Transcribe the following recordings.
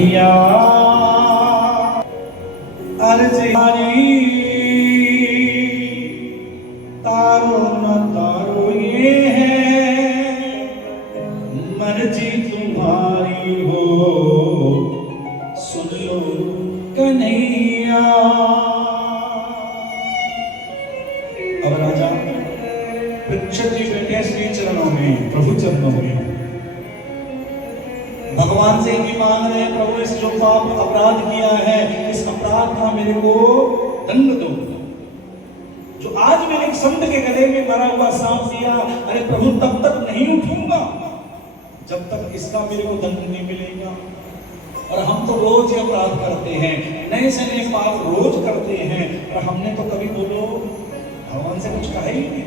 कन्हैया अर्जी तारो न तारो ये है मर्जी तुम्हारी हो सुन लो कन्हैया। अब राजा परीक्षित जी बैठे श्री चरणों में, प्रभु चरणों में, भगवान से भी मांग रहे हैं, प्रभु इस जो पाप अपराध किया है इस अपराध का मेरे को दंड दो। जो आज मैंने एक संत के गले में मरा हुआ सांप दिया, अरे प्रभु तब तक नहीं उठूंगा जब तक इसका मेरे को दंड नहीं मिलेगा। और हम तो रोज ही अपराध करते हैं, नए से नए पाप रोज करते हैं, और हमने तो कभी बोलो भगवान से कुछ कहा ही नहीं।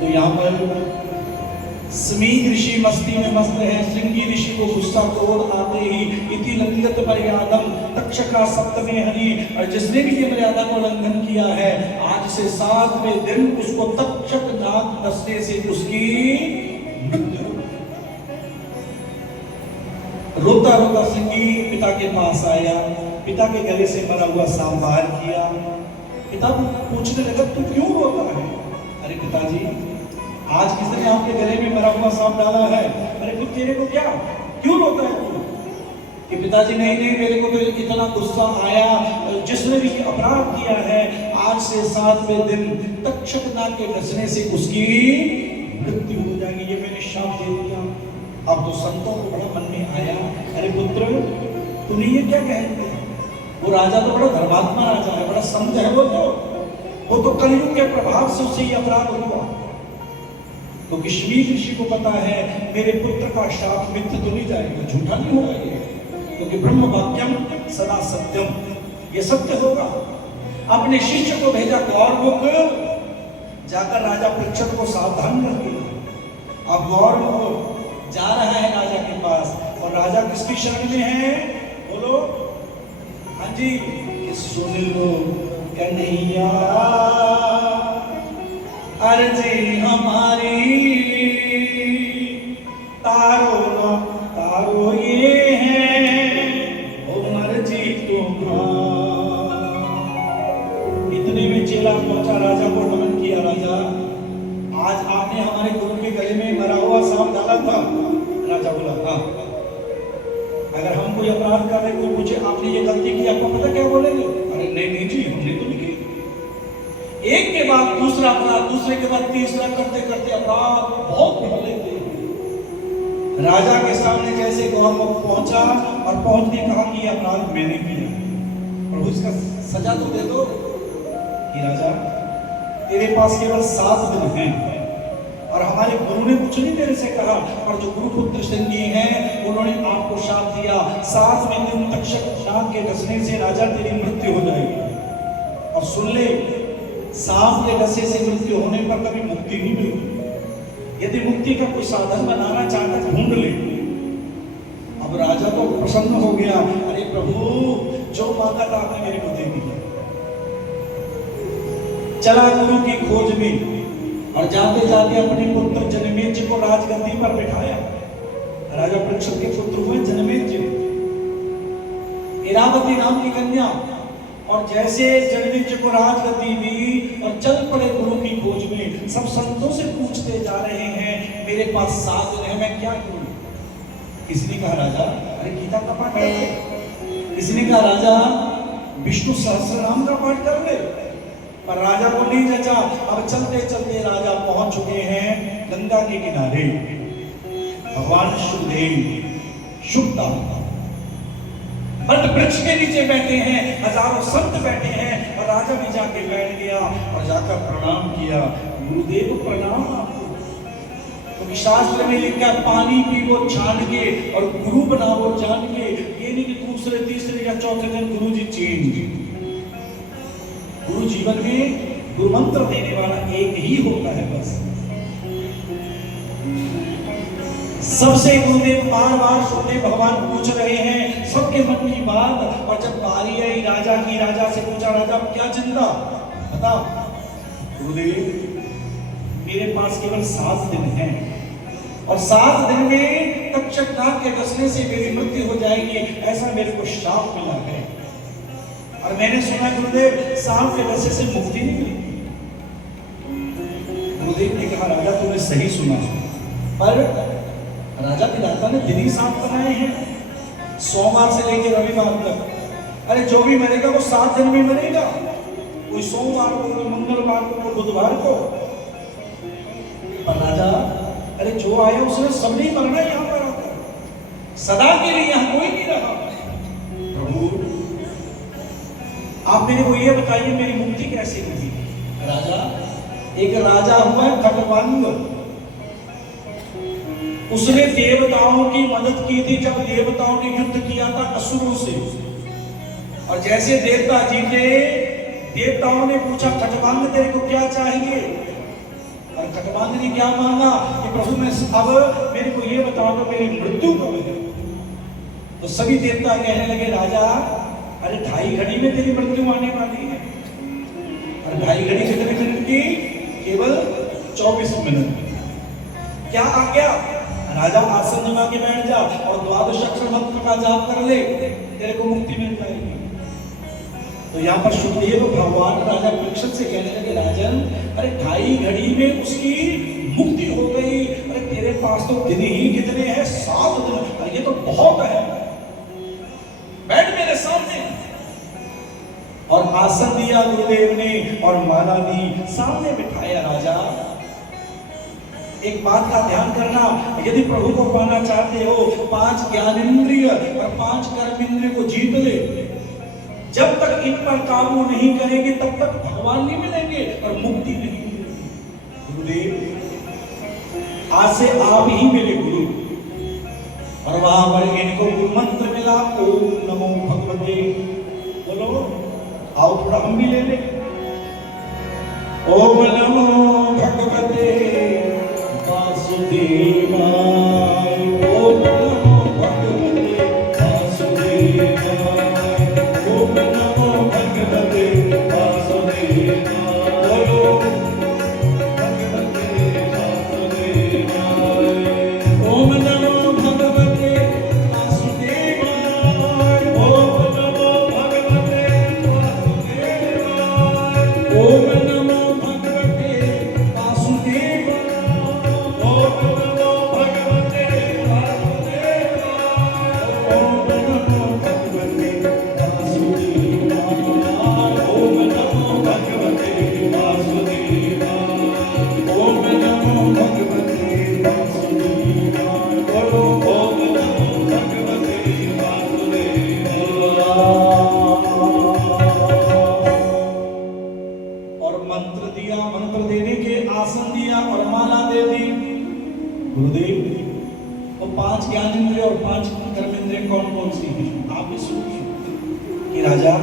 तो यहाँ पर स्मीक ऋषि मस्ती में मस्त है, श्रृंगी ऋषि को गुस्सा क्रोध आते ही इति लंघित मर्यादम तक्षका सप्तमे हरि, और जिसने भी ये मर्यादा को उल्लंघन किया है आज से 7वें दिन उसको तक्षक नाग डसने से उसकी मृत्यु। रोता रोता श्रृंगी पिता के पास आया, पिता के गले से मरा हुआ सांप बाहर किया। पिता पूछने लगा तू क्यों रोता है? अरे पिताजी आज किसने आपके गले में मरा हुआ सांप डाला है? अरे फिर तेरे को क्या, क्यों रोता है तू? कि पिताजी नहीं नहीं मेरे को तो इतना गुस्सा आया, जिसने भी अपराध किया है आज से 7वें दिन तक्षक नाग के डसने से उसकी मृत्यु हो जाएगी, ये मैंने शाप दे दिया। अब तो संतों को बड़ा मन में आया, अरे पुत्र तूने ये क्या कह दिया? वो राजा तो बड़ा धर्मात्मा राजा है, बड़ा संत है, वो तो कलयुग के प्रभाव से उससे ये अपराध हुआ। तो कश्मीर ऋषि को पता है मेरे पुत्र का शाप मिथ्या तो नहीं जाएगा, झूठा नहीं होगा ये, क्योंकि ब्रह्म वाक्यम सदा सत्यम, ये सत्य होगा। अपने शिष्य को भेजा गौरमुख, जाकर राजा परीक्षित को सावधान कर दिया। अब गौरमुख जा रहा है राजा के पास, और राजा किसकी शरण में है? बोलो हाँ जी, कि सुन लो कन्हैया अर्जी हमारी तारो न तारो ये है ओ मर्जी तुम्हारी। इतने में चेला पहुंचा, राजा को नमन किया। राजा आज आपने हमारे गुरु के गले में मरा हुआ सांप डाला था। राजा बोला हाँ। अगर हम कोई अपराध कर रहे, कोई पूछे आपने ये गलती की, आपको पता क्या बोलेंगे? अरे नहीं नहीं जी हमने तो नहीं की। एक के बाद दूसरा अपराध, दूसरे के बाद तीसरा, करते करते अपराध बहुत कर लेते हैं। राजा के सामने जैसे गौरमुख पहुंचा और पहुंचने कहा कि अपराध मैंने किया, प्रभु इसका सजा तो दे दो। कि राजा तेरे पास केवल 7 दिन हैं, और हमारे गुरु ने कुछ नहीं तेरे से कहा, और जो गुरुपुत्र श्रृंगी हैं उन्होंने आपको शाप दिया 7वें दिन तक्षक नाग के डसने से राजा तेरी मृत्यु हो जाएगी। और सुन ले, सांप के डसे से मृत्यु होने पर कभी मुक्ति नहीं मिलती। यदि मुक्ति का कोई साधन बनाना चाहता है ढूंढ ले। अब राजा तो प्रसन्न हो गया, अरे प्रभु जो मांगा था आपने मेरे को दे दिया। चला गुरु की खोज में, और जाते जाते अपने पुत्र जनमेजय को राजगद्दी पर बिठाया। राजा परीक्षित के पुत्र हुए जनमेजय, इरावती नाम की कन्या। और जैसे जनमेजय को राजगद्दी दी और चल पड़े गुरु की खोज में, सब संतों से पूछते जा रहे हैं मेरे पास 7 दिन है, मैं क्या करूं? किसी ने कहा राजा अरे गीता का पाठ कर ले, किसी ने कहा राजा विष्णु सहस्रनाम का पाठ कर ले। पर राजा को नहीं जचा। अब चलते चलते राजा पहुंच चुके हैं गंगा के किनारे। भगवान शुभदेव शुभदा बट वृक्ष के नीचे बैठे हैं, हजारों संत बैठे हैं, और राजा भी जाके बैठ गया और जाकर प्रणाम किया। गुरुदेव प्रणाम आपको। तो शास्त्र में लिखा पानी पीवो छान के और गुरु बनावो जान के। ये नहीं कि दूसरे तीसरे या चौथे दिन गुरु जी चेंज। गुरु जीवन में गुरु मंत्र देने वाला एक ही होता है बस। सबसे गुरुदेव बार बार सुनते भगवान पूछ रहे हैं सबके मन की बात। और जब बारी आई राजा की, राजा से पूछा राजा क्या चिंता बता। गुरुदेव मेरे पास केवल 7 दिन हैं, और 7 दिन में तक्षक नाग के डसने से मेरी मृत्यु हो जाएगी, ऐसा मेरे को श्राप मिला है। और मैंने सुना गुरुदेव सांप के डसे से मुक्ति निकली। गुरुदेव ने कहा राजा तुमने सही सुना, पर राजा विधाता ने दिन ही सांप बनाए हैं, सोमवार से लेकर रविवार तक। अरे जो भी मरेगा वो 7 दिन में मरेगा, कोई सोमवार को, कोई मंगलवार को, कोई बुधवार को। पर राजा अरे जो आया उसने सब नहीं मरना, यहाँ पर आकर सदा के लिए यहाँ कोई नहीं रहा। प्रभु आप मेरे को ये बताइए मेरी मुक्ति कैसे हुई? राजा एक राजा हुआ है खटवांग, उसने देवताओं की मदद की थी जब देवताओं ने युद्ध किया था असुरों से। और जैसे देवता जीते, देवताओं ने पूछा खटवांग तेरे को क्या चाहिए? और खटवांग ने क्या मांगा कि प्रभु मैं अब मेरे को ये बताओ तो मेरी मृत्यु कब है? तो सभी देवता कहने लगे राजा अरे 2.5 घड़ी में तेरी मृत्यु आने वाली है। और 2.5 घड़ी कितने मिनट की? केवल 24 मिनट। क्या आ गया? राजा आसन जमा के बैठ जा और 12 अक्षर मंत्र का जाप कर ले, तेरे को मुक्ति मिल जाएगी। तो यहाँ पर सुखदेव भगवान राजा परीक्षित से कहने लगे राजन अरे 2.5 घड़ी में उसकी मुक्ति हो गई, अरे तेरे पास तो दिन ही कितने हैं? 7 दिन। अरे ये तो बहुत है, बैठ मेरे सामने। और आसन दिया गुरुदेव ने और माला दी, सामने बिठाया। राजा एक बात का ध्यान करना, यदि प्रभु को पाना चाहते हो 5 ज्ञानेंद्रिय और 5 कर्मेंद्रिय को जीत ले। जब तक इन पर काबू नहीं करेंगे तब तक भगवान नहीं मिलेंगे और मुक्ति नहीं मिलेगी। गुरुदेव आज से आप ही मिले गुरु, और वहां पर इनको गुरु मंत्र मिला ओम नमो भगवते। बोलो आओ थोड़ा हम भी ले ले। ओम नमो भगवते वासुदेवाय, ओम नमो भगवते वासुदेवाय, ओम नमो भगवते वासुदेवाय। बोलो भगवते वासुदेवाय, ओम नमो भगवते वासुदेवाय, ओम नमो भगवते वासुदेवाय, ओम नमो भगवते वासुदेवाय, ओम नमो भगवते वासुदेवाय, ओम नमो भगवते वासुदेवाय, ओम नमो भगवते वासुदेवाय, ओम नमो भगवते वासुदेवाय। बोलो ओम नमो भगवते वासुदेवाय। और मंत्र दिया, मंत्र देने के आसन दिया और माला दे दी। गुरुदेव तो 5 ज्ञानेंद्रिय और 5 कर्मेंद्रिय कौन कौन सी है? आप भी सुनिए कि राजा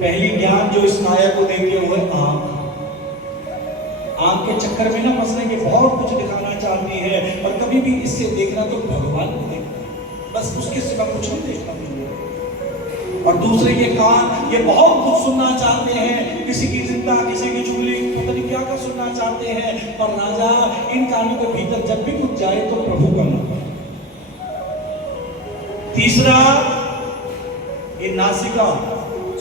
पहली ज्ञान जो इस काया को देती है वो है आंख। आंख के चक्कर में ना फंसने के बहुत कुछ दिखाना चाहती है, और कभी भी इससे देखना तो भगवान को देखना, बस उसके सिवा कुछ नहीं देखना चाहिए। और दूसरे के कान ये बहुत कुछ सुनना चाहते हैं, किसी की निंदा, किसी की चुगली, पता नहीं क्या क्या सुनना चाहते हैं। पर राजा इन कानों के भीतर जब भी कुछ जाए तो प्रभु का नाम। तीसरा ये नासिका,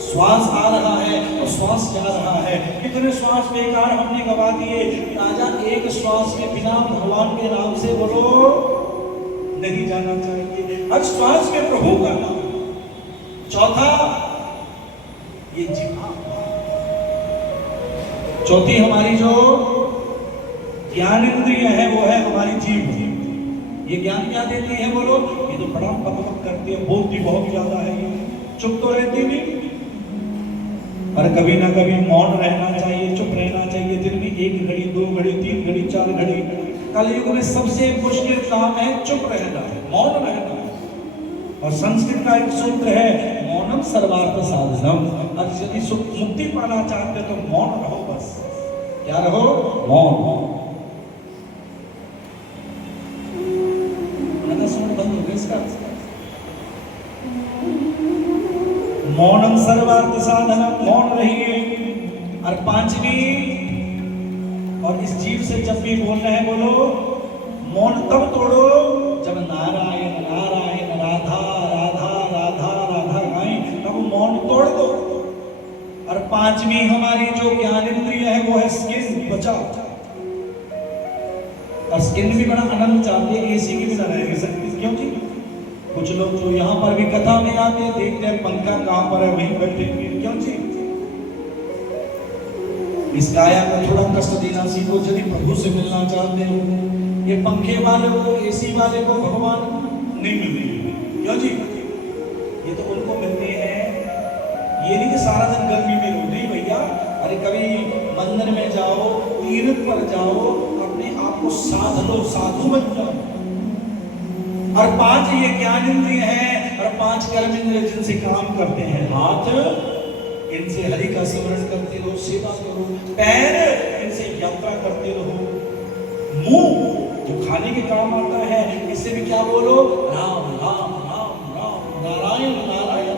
श्वास आ रहा है और श्वास जा रहा है। कितने श्वास बेकार हमने गवा दिए। राजा एक श्वास में बिना भगवान के नाम से बोलो नहीं जाना चाहिए, हर श्वास में प्रभु का नाम। चौथा ये जिह्वा, चौथी हमारी जो ज्ञान इंद्रिय है वो है हमारी जीभ। ये ज्ञान क्या देती है बोलो? ये तो बड़ा बकबक करती है, बोलती बहुत ज्यादा है, ये चुप तो रहती नहीं। और कभी ना कभी मौन रहना चाहिए, चुप रहना चाहिए। दिन में 1 घड़ी, 2 घड़ी, 3 घड़ी, 4 घड़ी। कलयुग में सबसे मुश्किल काम है चुप रहना है, मौन रहना है। और संस्कृत का एक सूत्र है मौनम सर्वार्थ साधनम। अब यदि मुक्ति पाना चाहते तो मौन रहो, बस। क्या रहो? मौन। बंद हो गया इसका। मौनम सर्वार्थ साधनम, मौन रहिए। और 5वीं, और इस जीव से जब भी बोलना है बोलो मौन तब तोड़ो जब नारायण पांचवी हमारी जो ज्ञानेंद्रिय है वो है स्किन, त्वचा। और स्किन भी बड़ा आनंद चाहते हैं, एसी के बिना रह सकते, क्यों जी? कुछ लोग तो यहाँ पर भी कथा में आते देखते हैं पंखा कहाँ पर है, वहीं बैठे, क्यों जी? इस काया को थोड़ा कष्ट देना सीखो यदि प्रभु से मिलना चाहते हो। ये पंखे वाले को, एसी वाले को भगवान नहीं मिलते, क्यों जी? ये तो उनको मिलते हैं, ये नहीं कि सारा दिन गर्मी में रो, नहीं भैया। अरे कभी मंदिर में जाओ, तीर्थ पर जाओ, अपने आप को साध लो, साधु बन जाओ। और पांच ये ज्ञान इंद्रिय है, और पांच कर्म इंद्रिय जिनसे काम करते हैं। हाथ, इनसे हरि का स्मरण करते रहो, सेवा करो। पैर, इनसे यात्रा करते रहो। मुंह, जो खाने के काम आता है, इससे भी क्या बोलो? राम राम राम राम, नारायण नारायण।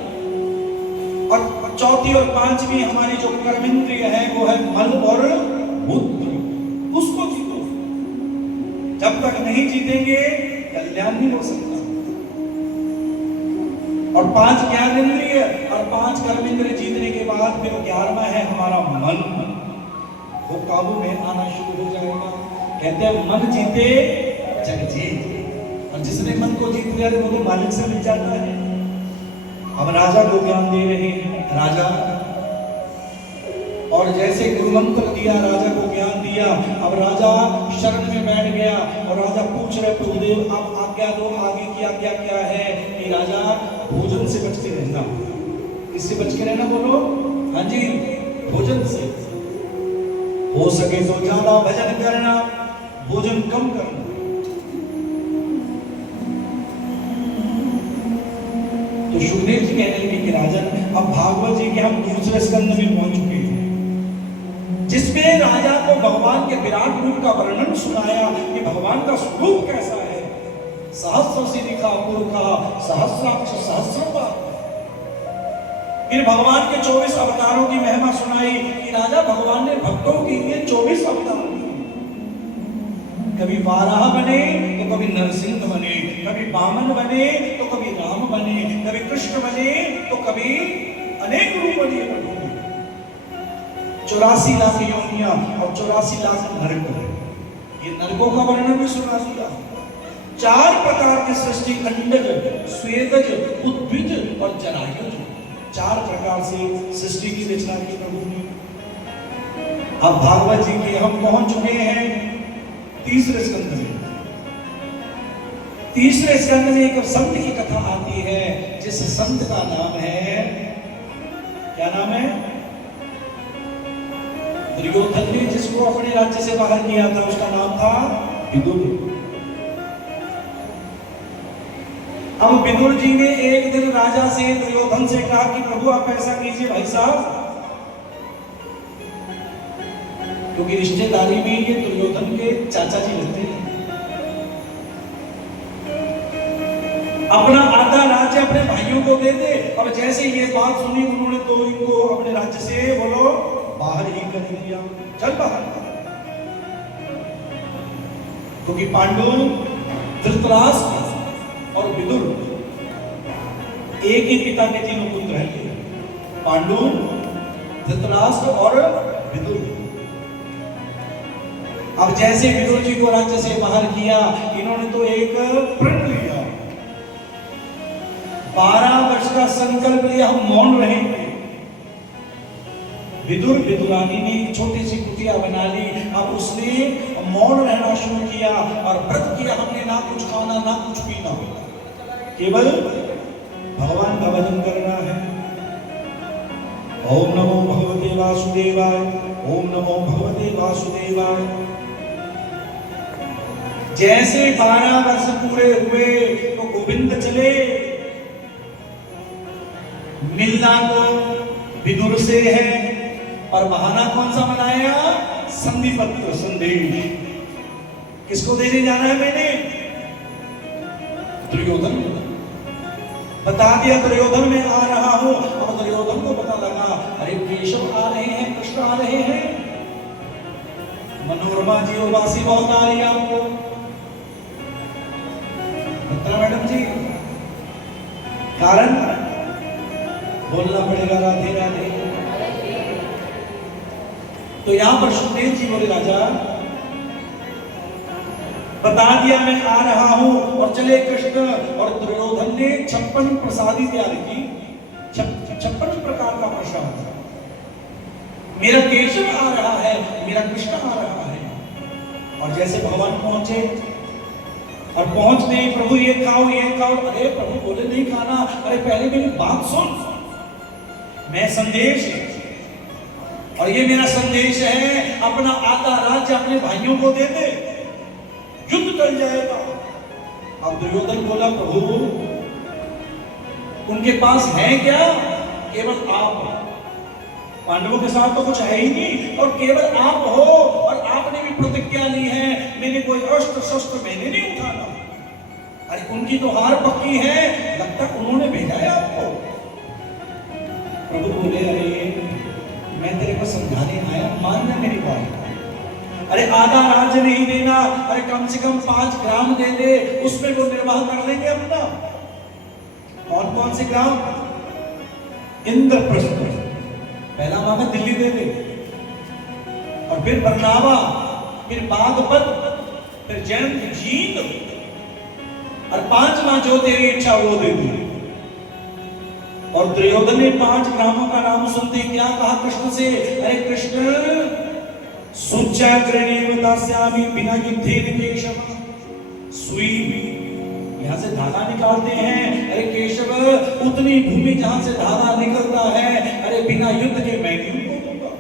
और चौथी और पांचवी हमारी जो कर्म इंद्रिय है वो है मल और मूत्र, उसको जीतो। जब तक नहीं जीतेंगे कल्याण नहीं हो सकता। और पांच ज्ञान इंद्रिय और पांच कर्म इंद्रिय जीतने के बाद फिर 11वां है हमारा मन, वो काबू में आना शुरू हो जाएगा। कहते हैं मन जीते जग जीत, और जिसने मन को जीत लिया वो तो मालिक से मिल जाता है। अब राजा को ज्ञान दे रहे हैं, राजा, और जैसे गुरु मंत्र दिया, राजा को ज्ञान दिया। अब राजा शरण में बैठ गया और राजा पूछ रहे प्रभुदेव आप आज्ञा दो, आगे की आज्ञा क्या है? कि राजा भोजन से बच के रहना। किससे बच के रहना बोलो? हाँ जी, भोजन से। हो सके तो ज्यादा भजन करना, भोजन कम करना। तो सुखदेव जी कहने लगे कि राजन, अब भागवत जी के हम दूसरे स्कंद में पहुंच चुके हैं, जिसमें राजा को भगवान के विराट रूप का वर्णन सुनाया कि भगवान का स्वरूप कैसा है। सहस्र से लिखा पुरुखा सहस्राक्ष सहस्रपाद। फिर भगवान के 24 अवतारों की महिमा सुनाई कि राजा भगवान ने भक्तों के लिए 24 अवतार लिए। कभी वाराह बने तो कभी नरसिंह बने, कभी वामन बने तो कभी राम बने, कभी कृष्ण बने तो कभी अनेक रूप लिए प्रभु। 84 लाख योनियां और 84 लाख नरक है। ये नरकों का वर्णन भी सुना दिया। 4 प्रकार की सृष्टि, अंडज, स्वेदज, उद्भिज और जरायुज, 4 प्रकार से सृष्टि की रचना की प्रभु ने। अब भागवत जी के हम पहुंच चुके हैं तीसरे स्कंद में। तीसरे स्कंद में एक संत की कथा आती है, जिस संत का नाम है, क्या नाम है? दुर्योधन ने जिसको अपने राज्य से बाहर किया था, उसका नाम था विदुर। अब विदुर जी ने एक दिन राजा से, दुर्योधन से कहा कि प्रभु आप ऐसा कीजिए भाई साहब, क्योंकि रिश्तेदारी में ये दुर्योधन के चाचा जी लगते हैं। अपना आधा राज्य अपने भाइयों को दे दे। अब जैसे ये बात सुनी उन्होंने तो इनको अपने राज्य से बोलो बाहर ही कर दिया, चल बाहर। क्योंकि पांडु, धृतराष्ट्र और विदुर एक ही पिता के तीनों पुत्र हैं, पांडु, धृतराष्ट्र और विदुर। अब जैसे विदुर जी को राज्य से बाहर किया, इन्होंने तो एक प्रण लिया, 12 वर्ष का संकल्प लिया, हम मौन रहेंगे। विदुर विदुरानी ने एक छोटी सी कुटिया बना ली। अब उसने मौन रहना शुरू किया और व्रत किया, हमने ना कुछ खाना ना कुछ पीना, केवल भगवान का भजन करना है। ओम नमो भगवते वासुदेवाय, ओम नमो भगवते वासुदेवाय। जैसे 12 वर्ष पूरे हुए तो गोविंद चले। मिलना तो विदुर से है, और बहाना कौन सा बनाया? संधिपत्र, संदेश। किसको देने जाना है मैंने? दुर्योधन। बता दिया दुर्योधन मैं आ रहा हूं। अब दुर्योधन को पता लगा, अरे केशव आ रहे हैं, कृष्ण आ रहे हैं। मनोरमा जी उबासी बहुत आ रही है आपको, मैडम जी। कारण बोलना पड़ेगा राधे राधे। तो यहां पर सुखदेव जी बोले राजा बता दिया मैं आ रहा हूं, और चले कृष्ण। और दुर्योधन ने 56 प्रसादी तैयार की, 56 प्रकार का प्रसाद। मेरा केशव आ रहा है, मेरा कृष्ण आ रहा है। और जैसे भगवान पहुंचे और पहुंचते ही प्रभु ये खाओ ये खाओ। अरे प्रभु बोले नहीं खाना। अरे पहले मेरी बात सुन, मैं संदेश और ये मेरा संदेश है, अपना आधा राज्य अपने भाइयों को दे दे, युद्ध कर जाएगा। अब दुर्योधन बोला प्रभु उनके पास है क्या? केवल आप, पांडवों के साथ तो कुछ है ही नहीं, और केवल आप हो, और आपने भी प्रतिज्ञा ली है मैंने कोई अस्त्र शस्त्र मैंने नहीं उठाना। अरे उनकी तो हार पक्की है, लगता उन्होंने भेजा है आपको। प्रभु बोले अरे मैं तेरे को समझाने आया, मानना मेरी बात। अरे आधा राज्य नहीं देना, अरे कम से कम 5 ग्राम दे दे, उसमें वो निर्वाह कर लेंगे अपना। कौन कौन से ग्राम? इंद्रप्रस्थ, पहला मांगा दिल्ली दे दे, और फिर बरनावा, फिर बागपत, फिर जयंत जीत, और 5वां जो तेरी इच्छा वो दे दे। और दुर्योधन ने 5 ग्रामों का नाम सुनते क्या कहा कृष्ण से? अरे कृष्ण सूच्याग्रणेव दास्यामि बिना युद्धे केशव। सुई यहां से धागा निकालते हैं, अरे केशव उतनी भूमि जहां से धागा निकलता है, अरे बिना युद्ध के मैं नहीं उनको दूंगा।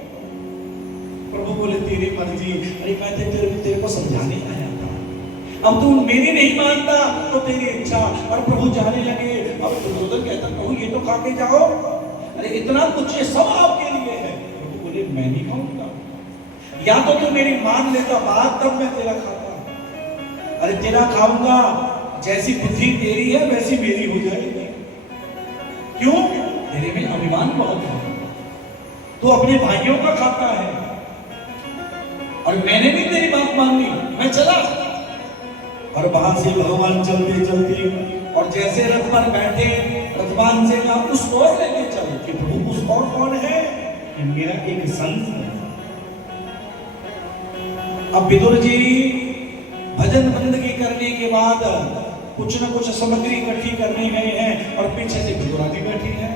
प्रभु बोले तेरी मर्जी। अरे मैं तेरे को समझाने आया था, अब तू मेरी नहीं मानता तो तेरी इच्छा। और प्रभु जाने लगे। अब दुर्योधन कहता प्रभु ये तो खा के जाओ। अरे इतना कुछ ये सब आपके लिए है। प्रभु बोले मैं नहीं खाऊंगा, या तो तू मेरी मान लेता बात तब मैं तेरा खाता। अरे तेरा खाऊंगा, जैसी बुद्धि तेरी है वैसी मेरी हो जाएगी। क्यों? तेरे में अभिमान बहुत है, तू अपने भाइयों का खाता है, और मैंने भी तेरी बात मान ली, मैं चला। और वहां से भगवान चलते चलते, और जैसे रथ पर बैठे रथवान से कहा उस ओर लेके चलो। कि प्रभु उस ओर कौन है? कि मेरा एक संत है। अब विदुर जी भजन बंदगी करने के बाद कुछ न कुछ सामग्री इकट्ठी करने गए हैं, और पीछे से विदुरानी बैठी है।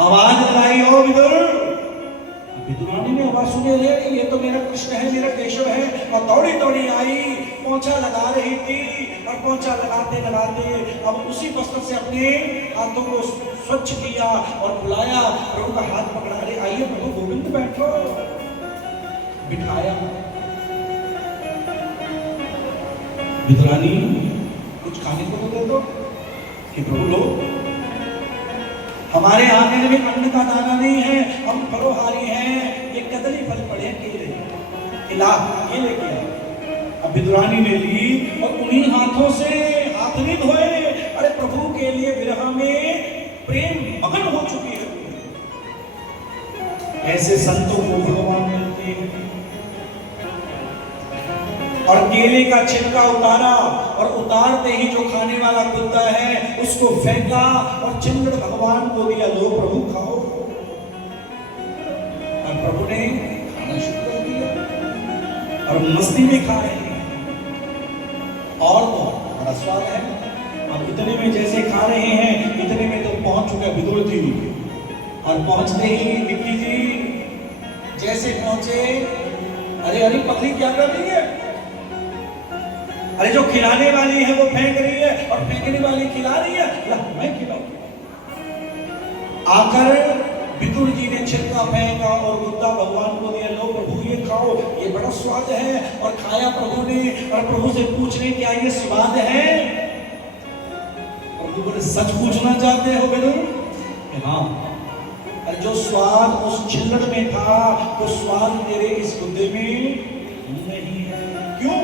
आवाज लगाई हो विदुर। विदुरानी ने आवाज सुनी, अरे ये तो मेरा कृष्ण है, मेरा केशव है। और दौड़ी दौड़ी आई, पोंछा लगा रही थी, और पोंछा लगाते लगाते अब उसी वस्त्र से अपने हाथों को स्वच्छ किया और बुलाया, प्रभु का हाथ पकड़ा। अरे आइए प्रभु गोविंद बैठो, बिठाया। विदुरानी कुछ खाने को तो दे दो। कि प्रभु लो, हमारे आंगन में अन्न का दाना नहीं है, हम फलोहारी हैं, ये कदली फल पड़े हैं, केले खिला, ये लेके आओ। अब विदुरानी ने ली, और उन्हीं हाथों से हाथ नहीं धोए। अरे प्रभु के लिए विरह में प्रेम मगन हो चुकी है। ऐसे संतों को भगवान मिलते हैं। और केले का छिलका उतारा, और उतारते ही जो खाने वाला कुत्ता है उसको फेंका, और चिल्लड़ भगवान को दिया, लो प्रभु खाओ। और प्रभु ने खाना शुरू कर दिया, और मस्ती में खा रहे हैं, और तो बड़ा स्वाद है। अब इतने में जैसे खा रहे हैं, इतने में तो पहुंच चुका विदुर जी। और पहुंचते ही निक्की जी जैसे पहुंचे, अरे अरे पगली क्या कर रही है? अरे जो खिलाने वाली है वो फेंक रही है, और फेंकने वाली खिला रही है, मैं खिलाऊं। आकर विदुर जी ने छिलका फेंका और गुद्दा भगवान को दिया, लो प्रभु ये खाओ, ये बड़ा स्वाद है। और खाया प्रभु ने, और प्रभु से पूछ रहे क्या ये स्वाद है? प्रभु बोले सच पूछना चाहते हो विदुर? हाँ। अरे जो स्वाद उस छिल्लड़ में था, वो स्वाद तेरे इस गुद्दे में नहीं है। क्यों?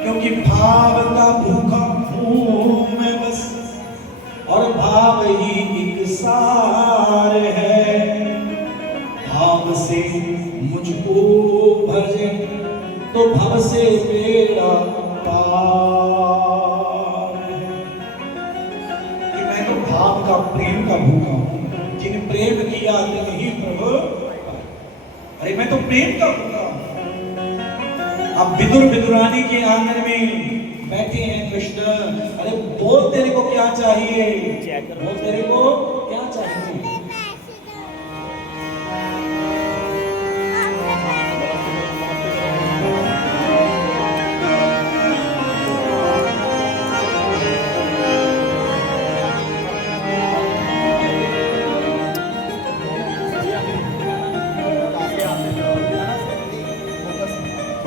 क्योंकि भाव का भूखा हूं मैं बस, और भाव ही एक सार है। भाव से मुझको भजे तो भव से बेड़ा पार है। कि मैं तो भाव का, प्रेम का भूखा हूं, जिन प्रेम किया दिल ही प्रभु। अरे मैं तो प्रेम करूंगा। अब विदुर विदुरानी के आंगन में बैठे हैं कृष्ण। अरे बोल तेरे को क्या चाहिए, बोल तेरे को क्या चाहिए।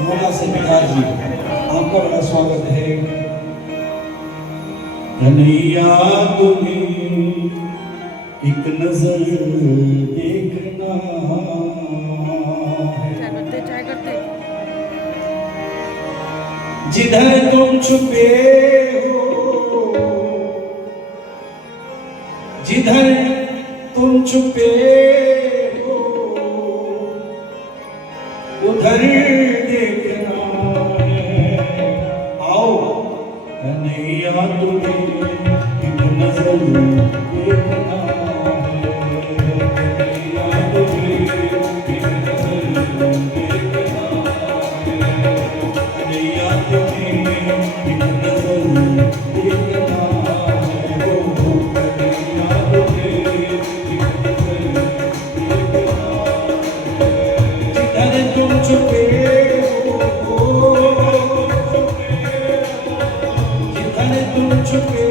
मोना से पितार जी आपका बड़ा स्वागत है। कन्हैया तुम्हें एक नजर देखना है, जिधर तुम छुपे हो, जिधर तुम छुपे हो उधर देखना है। आओ कन्हैया तुम्हें एक नजर देखना है, कन्हैया तुम्हें एक नजर देखना है, कन्हैया तुम्हें एक नजर देखना है, ओ कन्हैया तुम्हें एक नजर देखना है, जिधर तुम छुपे हो, जिधर तुम छुपे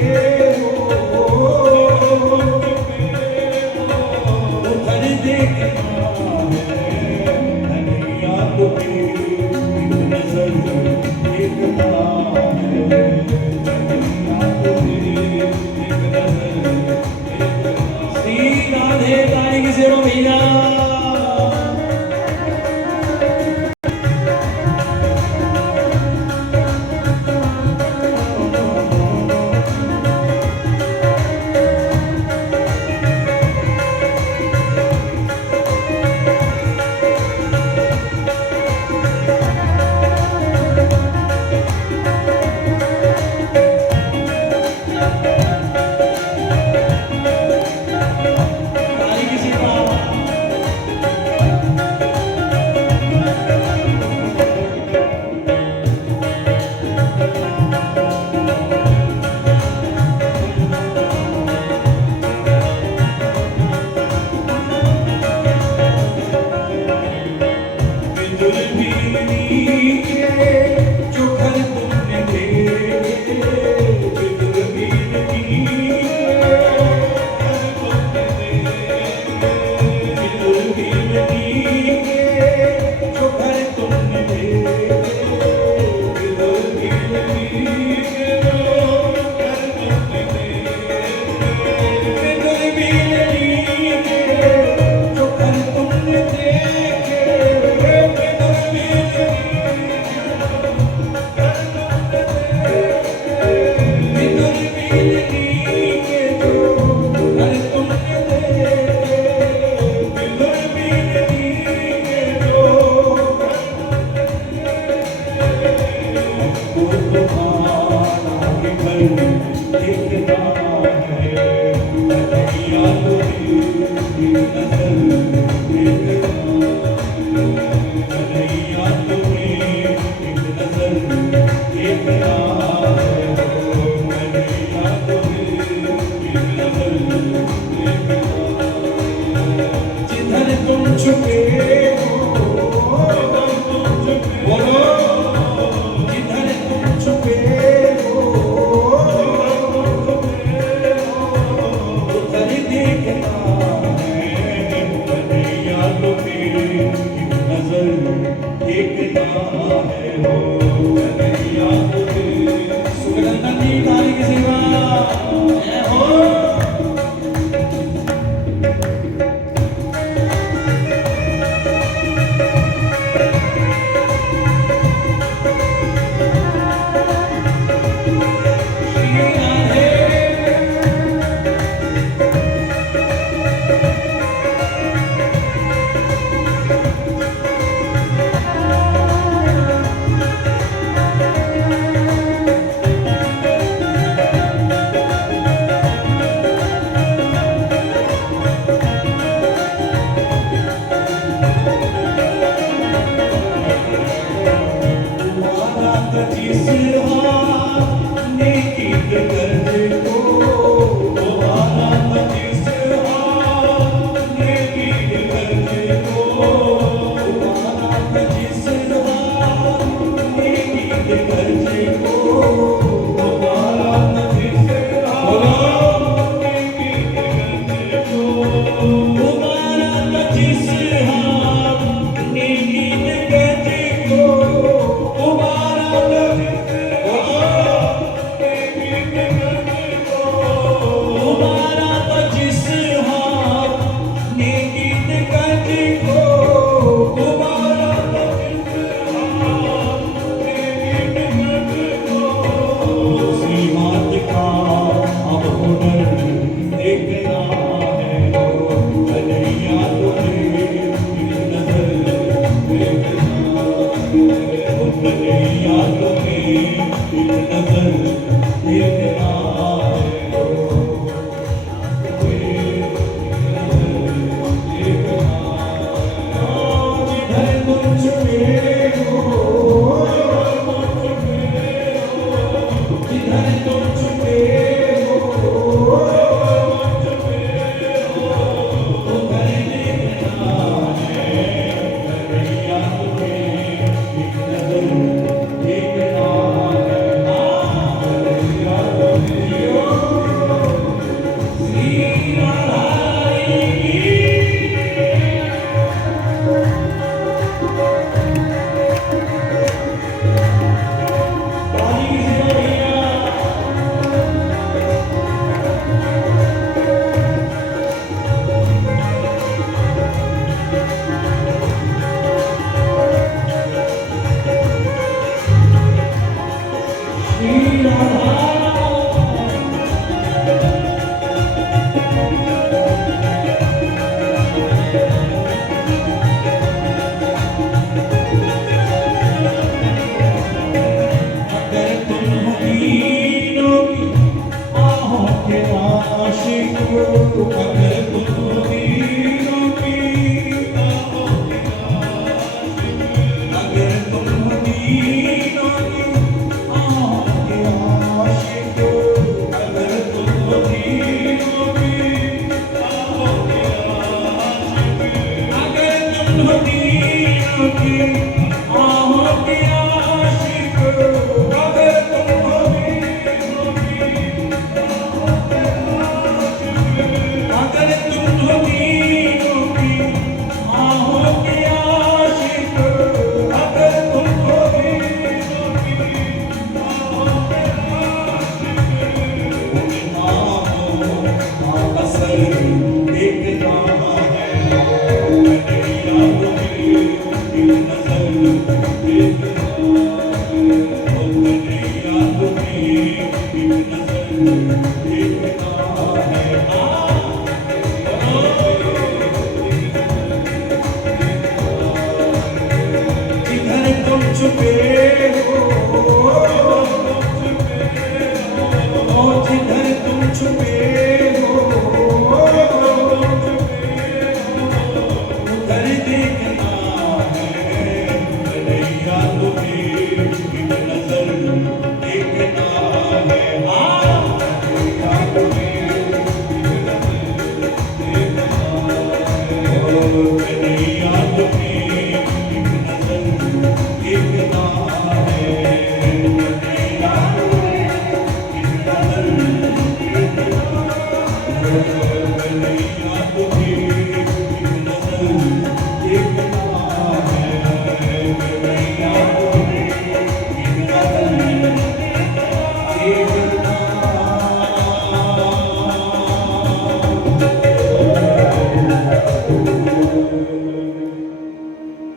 देखना है ओ कन्हैया तुम्हें एक नजर देखना है ओ कन्हैया तुम्हें एक नजर देखना है ओ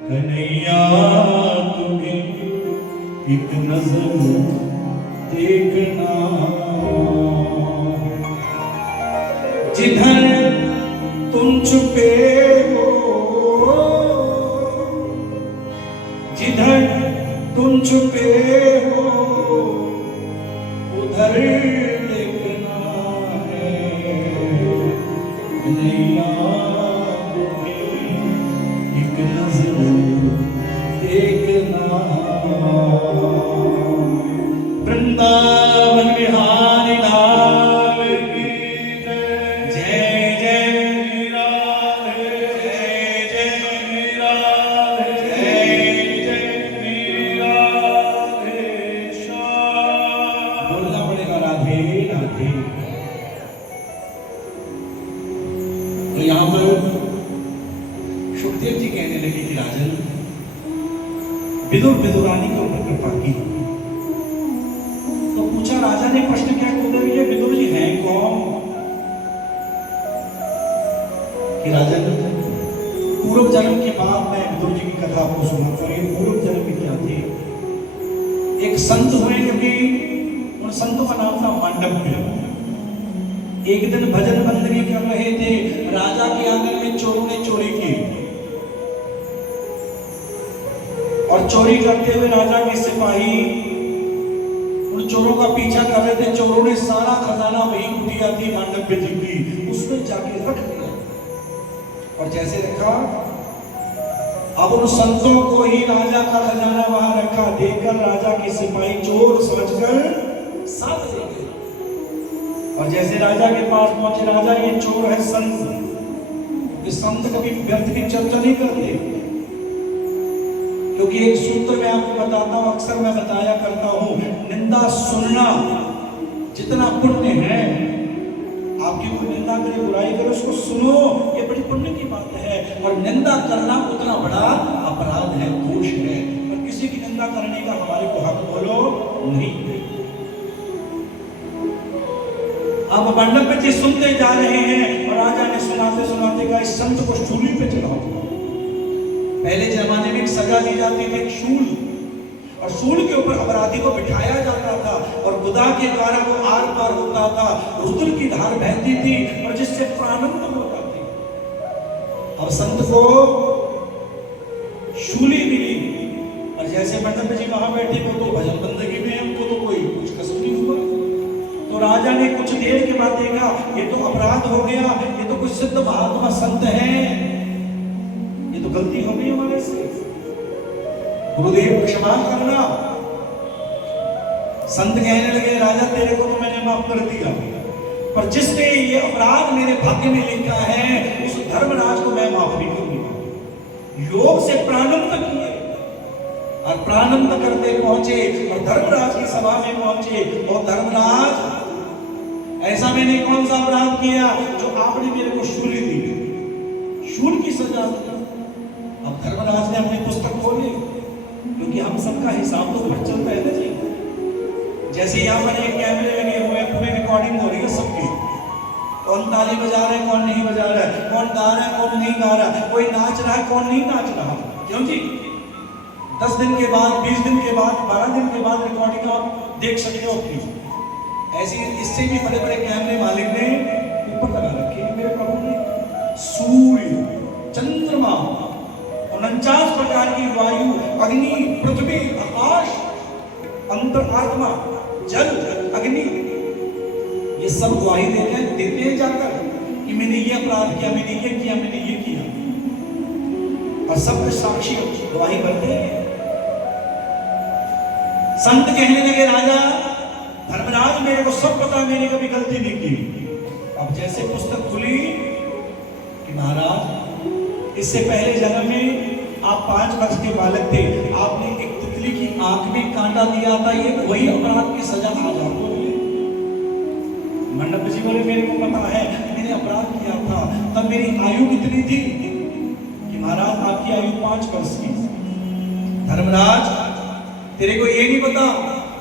कन्हैया तुम्हें एक नजर देखना जिधर तुम छुपे हो, जिधर तुम छुपे हो उधर देखना है कन्हैया एक नजर देखना। वृंदावन बिहारी लाल की जय जय राधे, जय जय राधे, जय जय राधे श्याम। बोलना पड़ेगा राधे राधे। तो यहाँ पर सुखदेव जी कहने लगे कि राजन विदुर विदुरानी के ऊपर कृपा की। तो पूछा राजा ने प्रश्न क्या कुलदेव ये विदुर जी हैं कौन? कि राजन पूर्व जन्म के बाद मैं विदुर जी की कथा आपको सुनाता हूँ। पूर्व जन्म में क्या थे? एक संत हुए जो कि उन संतों का नाम था मांडव्य। एक दिन भजन बंदगी कर रहे थे, राजा के आंगन में चोरों ने चोरी की और चोरी करते हुए राजा के सिपाही उन चोरों का पीछा कर रहे थे। चोरों ने सारा खजाना वही कुटिया थी मांडव्य जी की, उसमें जाके रख दिया और जैसे रखा, अब उन संतों को ही राजा का खजाना वहां रखा देखकर राजा के सिपाही चोर समझकर साथ ले गए और जैसे राजा के पास पहुंचे, राजा ये चोर है संत। इस संत कभी व्यर्थ की चर्चा नहीं करते, क्योंकि एक सूत्र मैं आपको बताता हूं, अक्सर मैं बताया करता हूं, निंदा सुनना जितना पुण्य है, आपकी कोई निंदा करे बुराई करे उसको सुनो, ये बड़ी पुण्य की बात है। और निंदा करना उतना बड़ा अपराध है, दोष है, और किसी की निंदा करने का हमारे को हक बोलो नहीं। अब मंडप जी सुनते जा रहे हैं और राजा ने सुनाते सुनाते कहा इस संत को शूली पे चढ़ाओ। पहले जमाने में एक सजा दी जाती थी, एक शूल, और शूल के ऊपर अपराधी को बिठाया जाता था और गुदा के द्वारा वो आर पार होता था, रुद्र की धार बहती थी और जिससे प्राणंत होता थी। अब संत को शूली मिली और जैसे मंडप जी वहां बैठे, वो तो भजन बंदगी में, हमको तो कोई कुछ कसूर नहीं हुआ। तो राजा ने कुछ देर के बाद देखा ये तो अपराध हो गया, ये तो कुछ सिद्ध महात्मा संत है, ये तो गलती हो गई हमारे से, गुरुदेव क्षमा करना। संत कहने लगे राजा तेरे को तो मैंने माफ कर दिया, पर जिसने ये अपराध मेरे भाग्य में लिखा है उस धर्मराज को मैं माफ नहीं करूंगा। योग से प्रारंभ किए और प्रारंभ करते पहुंचे और धर्मराज की सभा में पहुंचे और धर्मराज ऐसा मैंने कौन सा अपराध किया जो आपने मेरे को शूली दी, शूल की सजा। अब धर्मराज ने अपनी पुस्तक खोली, क्योंकि हम सबका हिसाब तो घर चलता है ना जी। जैसे यहाँ पर एक कैमरे लगे हुए हैं, पूरी रिकॉर्डिंग हो रही है सबकी, कौन ताली बजा रहा है कौन नहीं बजा रहा है, कौन गा रहा है कौन नहीं गा रहा है, कोई नाच रहा है कौन नहीं नाच रहा। क्यों जी? 10 दिन के बाद, 20 दिन के बाद, 12 दिन के बाद रिकॉर्डिंग आप देख सकते हो अपनी। ऐसी इससे भी बड़े बड़े कैमरे मालिक ने ऊपर लगा रखे हैं मेरे प्रभु ने। सूर्य, चंद्रमा, 49 प्रकार की वायु, अग्नि, पृथ्वी, आकाश, अंतरात्मा, जल, अग्नि, ये सब गवाही देते हैं जाकर कि मैंने ये अपराध किया, मैंने ये किया, मैंने ये किया, और सब साक्षी गवाही भरते हैं। संत कहने लगे राजा धर्मराज मेरे को सब पता, मैंने कभी गलती नहीं की। अब जैसे पुस्तक खुली कि महाराज इससे पहले जन्म में आप 5 वर्ष के बालक थे, आपने एक तितली की आंख में कांटा दिया था, ये वही अपराध की सजा आज आपको मिली। मंडप जी बोले मेरे को पता है मैंने अपराध किया था, तब मेरी आयु कितनी थी कि महाराज आपकी आयु 5 वर्ष की। धर्मराज तेरे को ये नहीं पता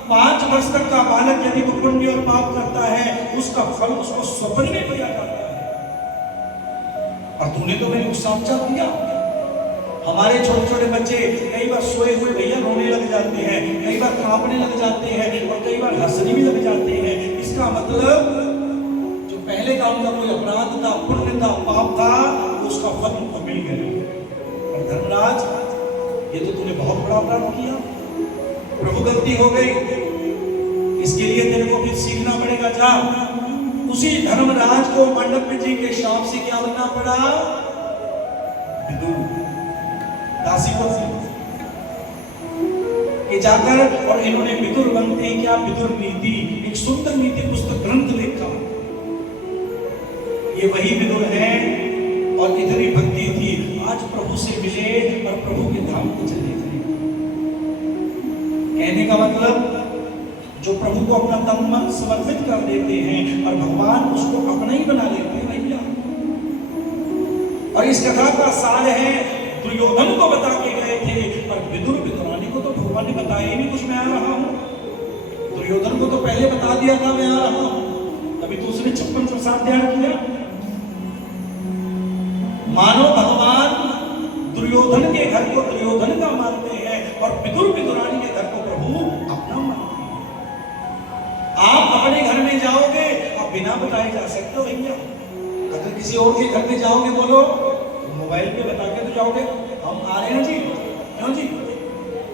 5 वर्ष तक का बालक यदि वो पुण्य और पाप करता है उसका फल उसको स्वप्न में दिया जाता है, और तूने तो मेरे को साक्षात दिया। हमारे छोटे छोटे बच्चे कई बार सोए हुए भैया रोने लग जाते हैं, कई बार कांपने लग जाते हैं और कई बार हंसने भी लग जाते हैं। इसका मतलब जो पहले का उनका कोई अपराध था, पुण्य था, पाप था, उसका फल उनको मिल गया। और धर्मराज ये तो तूने बहुत बड़ा अपराध किया, प्रभु गलती हो गई, इसके लिए तेरे को फिर सीखना पड़ेगा। जा उसी धर्मराज को मंडप जी के शाप से क्या बनना पड़ा, विदुर दासी को कि जाकर, और इन्होंने विदुर बनते क्या विदुर नीति, एक सुंदर नीति पुस्तक ग्रंथ लिखा। ये वही विदुर है और इतनी भक्ति थी, आज प्रभु से मिले और प्रभु के धाम को चले गए। कहने का मतलब जो प्रभु को अपना तन मन समर्पित कर देते हैं और भगवान उसको अपना ही बना लेते हैं भैया। और इस कथा का सार है दुर्योधन को बता के गए थे, पर विदुर विदुरानी को तो भगवान ने बताया ही नहीं कुछ मैं आ रहा हूं। दुर्योधन को तो पहले बता दिया था मैं आ रहा हूं, तभी तो उसने 56 प्रसाद ध्यान किया। मानो भगवान दुर्योधन के घर को दुर्योधन का मानते हैं और विदुर विदुरानी के घर को प्रभु अपना मानते हैं। आप अपने घर में जाओगे और बिना बिना बताए जा सकते हो भैया? अगर किसी और के घर पे जाओगे बोलो तो मोबाइल पे बता के तो जाओगे हम आ रहे हैं जी, क्यों जी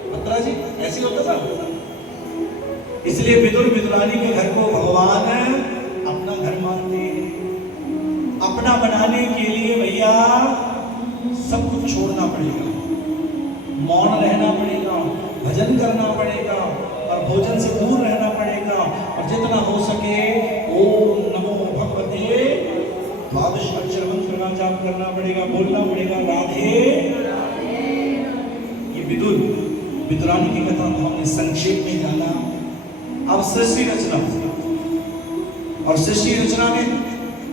पत्रा जी, ऐसे होता था। इसलिए विदुर विदुरानी के घर को भगवान अपना घर मानते हैं। अपना बनाने के लिए भैया सब कुछ छोड़ना पड़ेगा, मौन रहना पड़ेगा, भजन करना पड़ेगा और भोजन से दूर रहना पड़ेगा और जितना हो सके ओम नमो भगवते द्वादश अक्षर मंत्र का जाप करना पड़ेगा, बोलना पड़ेगा राधे। ये विदुर विदुरानी की कथा को हमने संक्षेप में जाना। अब सृष्टि रचना, और सृष्टि रचना में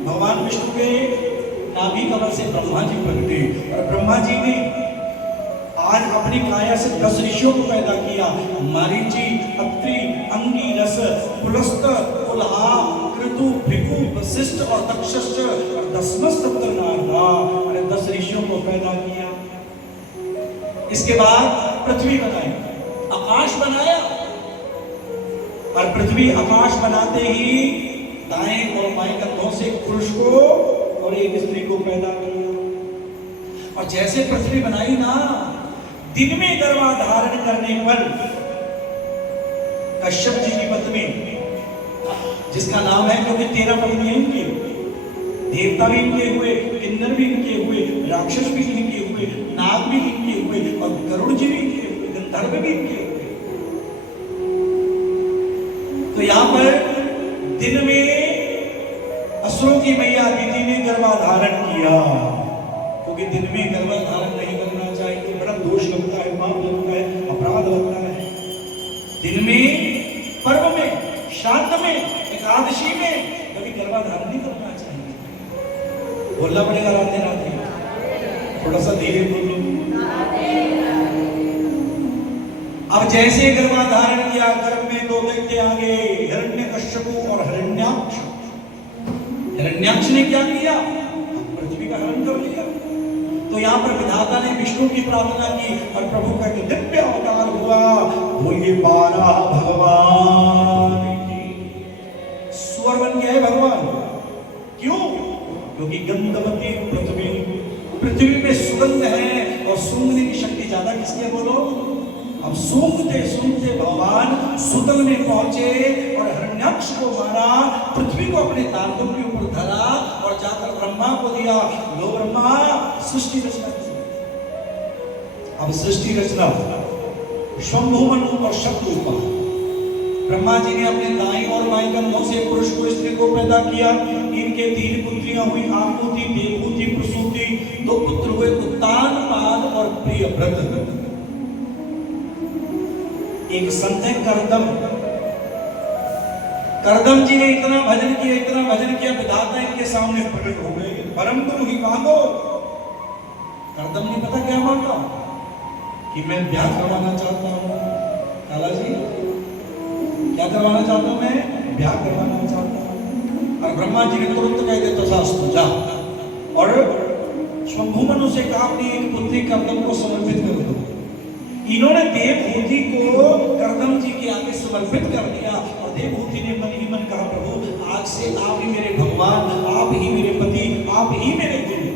भगवान विष्णु के नाभि कमल से ब्रह्मा जी प्रकटे और ब्रह्मा जी ने आज अपनी काया से 10 ऋषियों को पैदा किया। मारीची, अत्रि, अंगिरस, पुलस्त्य, पुलहा, क्रतु, भृगु, वशिष्ठ और दक्षस्य और दशमस्तत्र नारदा, और 10 ऋषियों को पैदा किया। इसके बाद पृथ्वी बनाई, आकाश बनाया, और पृथ्वी आकाश बनाते ही दाएं और बाएं कंधों से एक पुरुष को और एक स्त्री को पैदा किया। और जैसे पृथ्वी बनाई ना, दिन में गर्भाधारण करने पर कश्यप जी की पत्नी, जिसका नाम है, क्योंकि 13 पत्नी इनकी, देवता भी इनके हुए, किन्नर भी इनके हुए, राक्षस भी इनके हुए, नाग भी इनके हुए और गरुड़ जी भी इनके हुए, गंधर्व भी इनके हुए। तो यहाँ पर दिन में असुरों की मैया अदिति ने गर्भाधारण किया, क्योंकि दिन में गर्भाधारण नहीं करना चाहिए, बड़ा दोष लगता है, पाप लगता है, अपराध लगता है। दिन में, पर्व में, श्राद्ध में, एकादशी में कभी गर्भाधारण नहीं करना चाहिए। बोलना पड़ेगा राधे राधे, थोड़ा सा धीरे बोलो। अब जैसे गर्भाधारण किया, गर्भ में 2 दैत्य आ गए, हिरण्यकश्यप और हिरण्याक्ष। हिरण्याक्ष ने क्या किया? पृथ्वी का हरण कर लिया। तो यहाँ पर विधाता ने विष्णु की प्रार्थना की और प्रभु का जो दिव्य अवतार हुआ वो ये 12 भगवान की स्वर बन गया है भगवान। क्यों? क्योंकि गंधवती पृथ्वी, पृथ्वी में सुगंध है और सूंघने की शक्ति ज्यादा किसकी है बोलो? अब सूंघते सूंघते भगवान सुतल में पहुंचे और हिरण्याक्ष को मारा, पृथ्वी को अपने तांडव के ऊपर धरा और जाकर ब्रह्मा को दिया। लो ब्रह्मा, सृष्टि रचना। अब सृष्टि रचना शंभु मनु और शक्रूपा। ब्रह्मा जी ने अपने दाएं और बाएं कंधों से पुरुष को स्त्री को पैदा किया। इनके 3 पुत्रियां हुई, आकृति, देवहूति, प्रसूति। 2 पुत्र हुए, उत्तान पाद और प्रियव्रत। एक संत है करदम। करदम जी ने इतना भजन किया, इतना भजन किया, विधाता इनके सामने प्रकट हो गए। परम गुरु ही मांगो। करदम ने पता क्या मांगा? कि मैं ब्याह करवाना चाहता हूँ। काला जी, क्या करवाना चाहता हूँ? मैं ब्याह करवाना चाहता हूँ। और ब्रह्मा जी ने तुरंत कह दिया तथास्तु, जा। और शंभु मनु से कहा अपनी एक पुत्री करदम को समर्पित कर दो। इन्होंने देवहूति को करदम जी के आगे समर्पित कर दिया और देवहूति ने मन ही मन कहा, प्रभु आज से आप ही मेरे भगवान, आप ही मेरे पति, आप ही मेरे गुरु।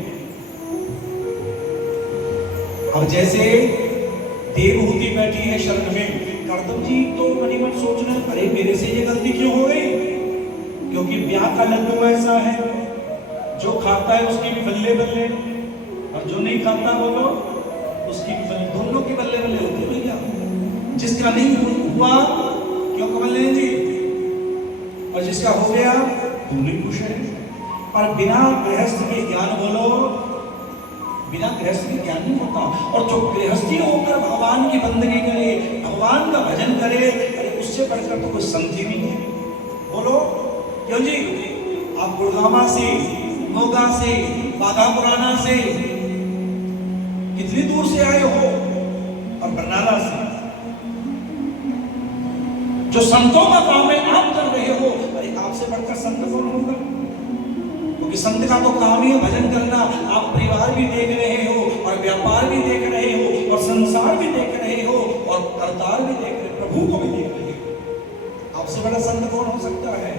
अब जैसे देवहूति बैठी है शरण में, करदम जी तो मन ही मन सोच रहे, अरे मेरे से ये गलती क्यों हो गई? क्योंकि ब्याह का लड्डू ऐसा है, जो खाता है उसकी भी बल्ले बल्ले और जो नहीं खाता बोलो उसकी भी बल्ले, दोनों की बल्ले बल्ले होते भैया। जिसका नहीं हुआ क्यों कमल जी, और जिसका हो गया तुम भी खुश है। पर बिना गृहस्थ के ज्ञान बोलो, बिना गृहस्थ के ज्ञान नहीं होता। और जो गृहस्थी होकर भगवान की बंदगी करे, भगवान का भजन करे, अरे उससे बढ़कर तो कोई संत ही नहीं है बोलो। क्यों जी? आप गुड़गावा से, मोगा से, बाघा पुराना से कितनी दूर से आए हो, और बरनाला से। जो संतों का काम है आप कर रहे हो, अरे आपसे बढ़कर संत कौन होगा? क्योंकि संत का तो काम ही है भजन करना। आप परिवार भी देख रहे हो और व्यापार भी देख रहे हो और संसार भी देख रहे हो और करतार भी देख रहे हो, प्रभु को भी देख रहे हो। आपसे बड़ा संत कौन हो सकता है?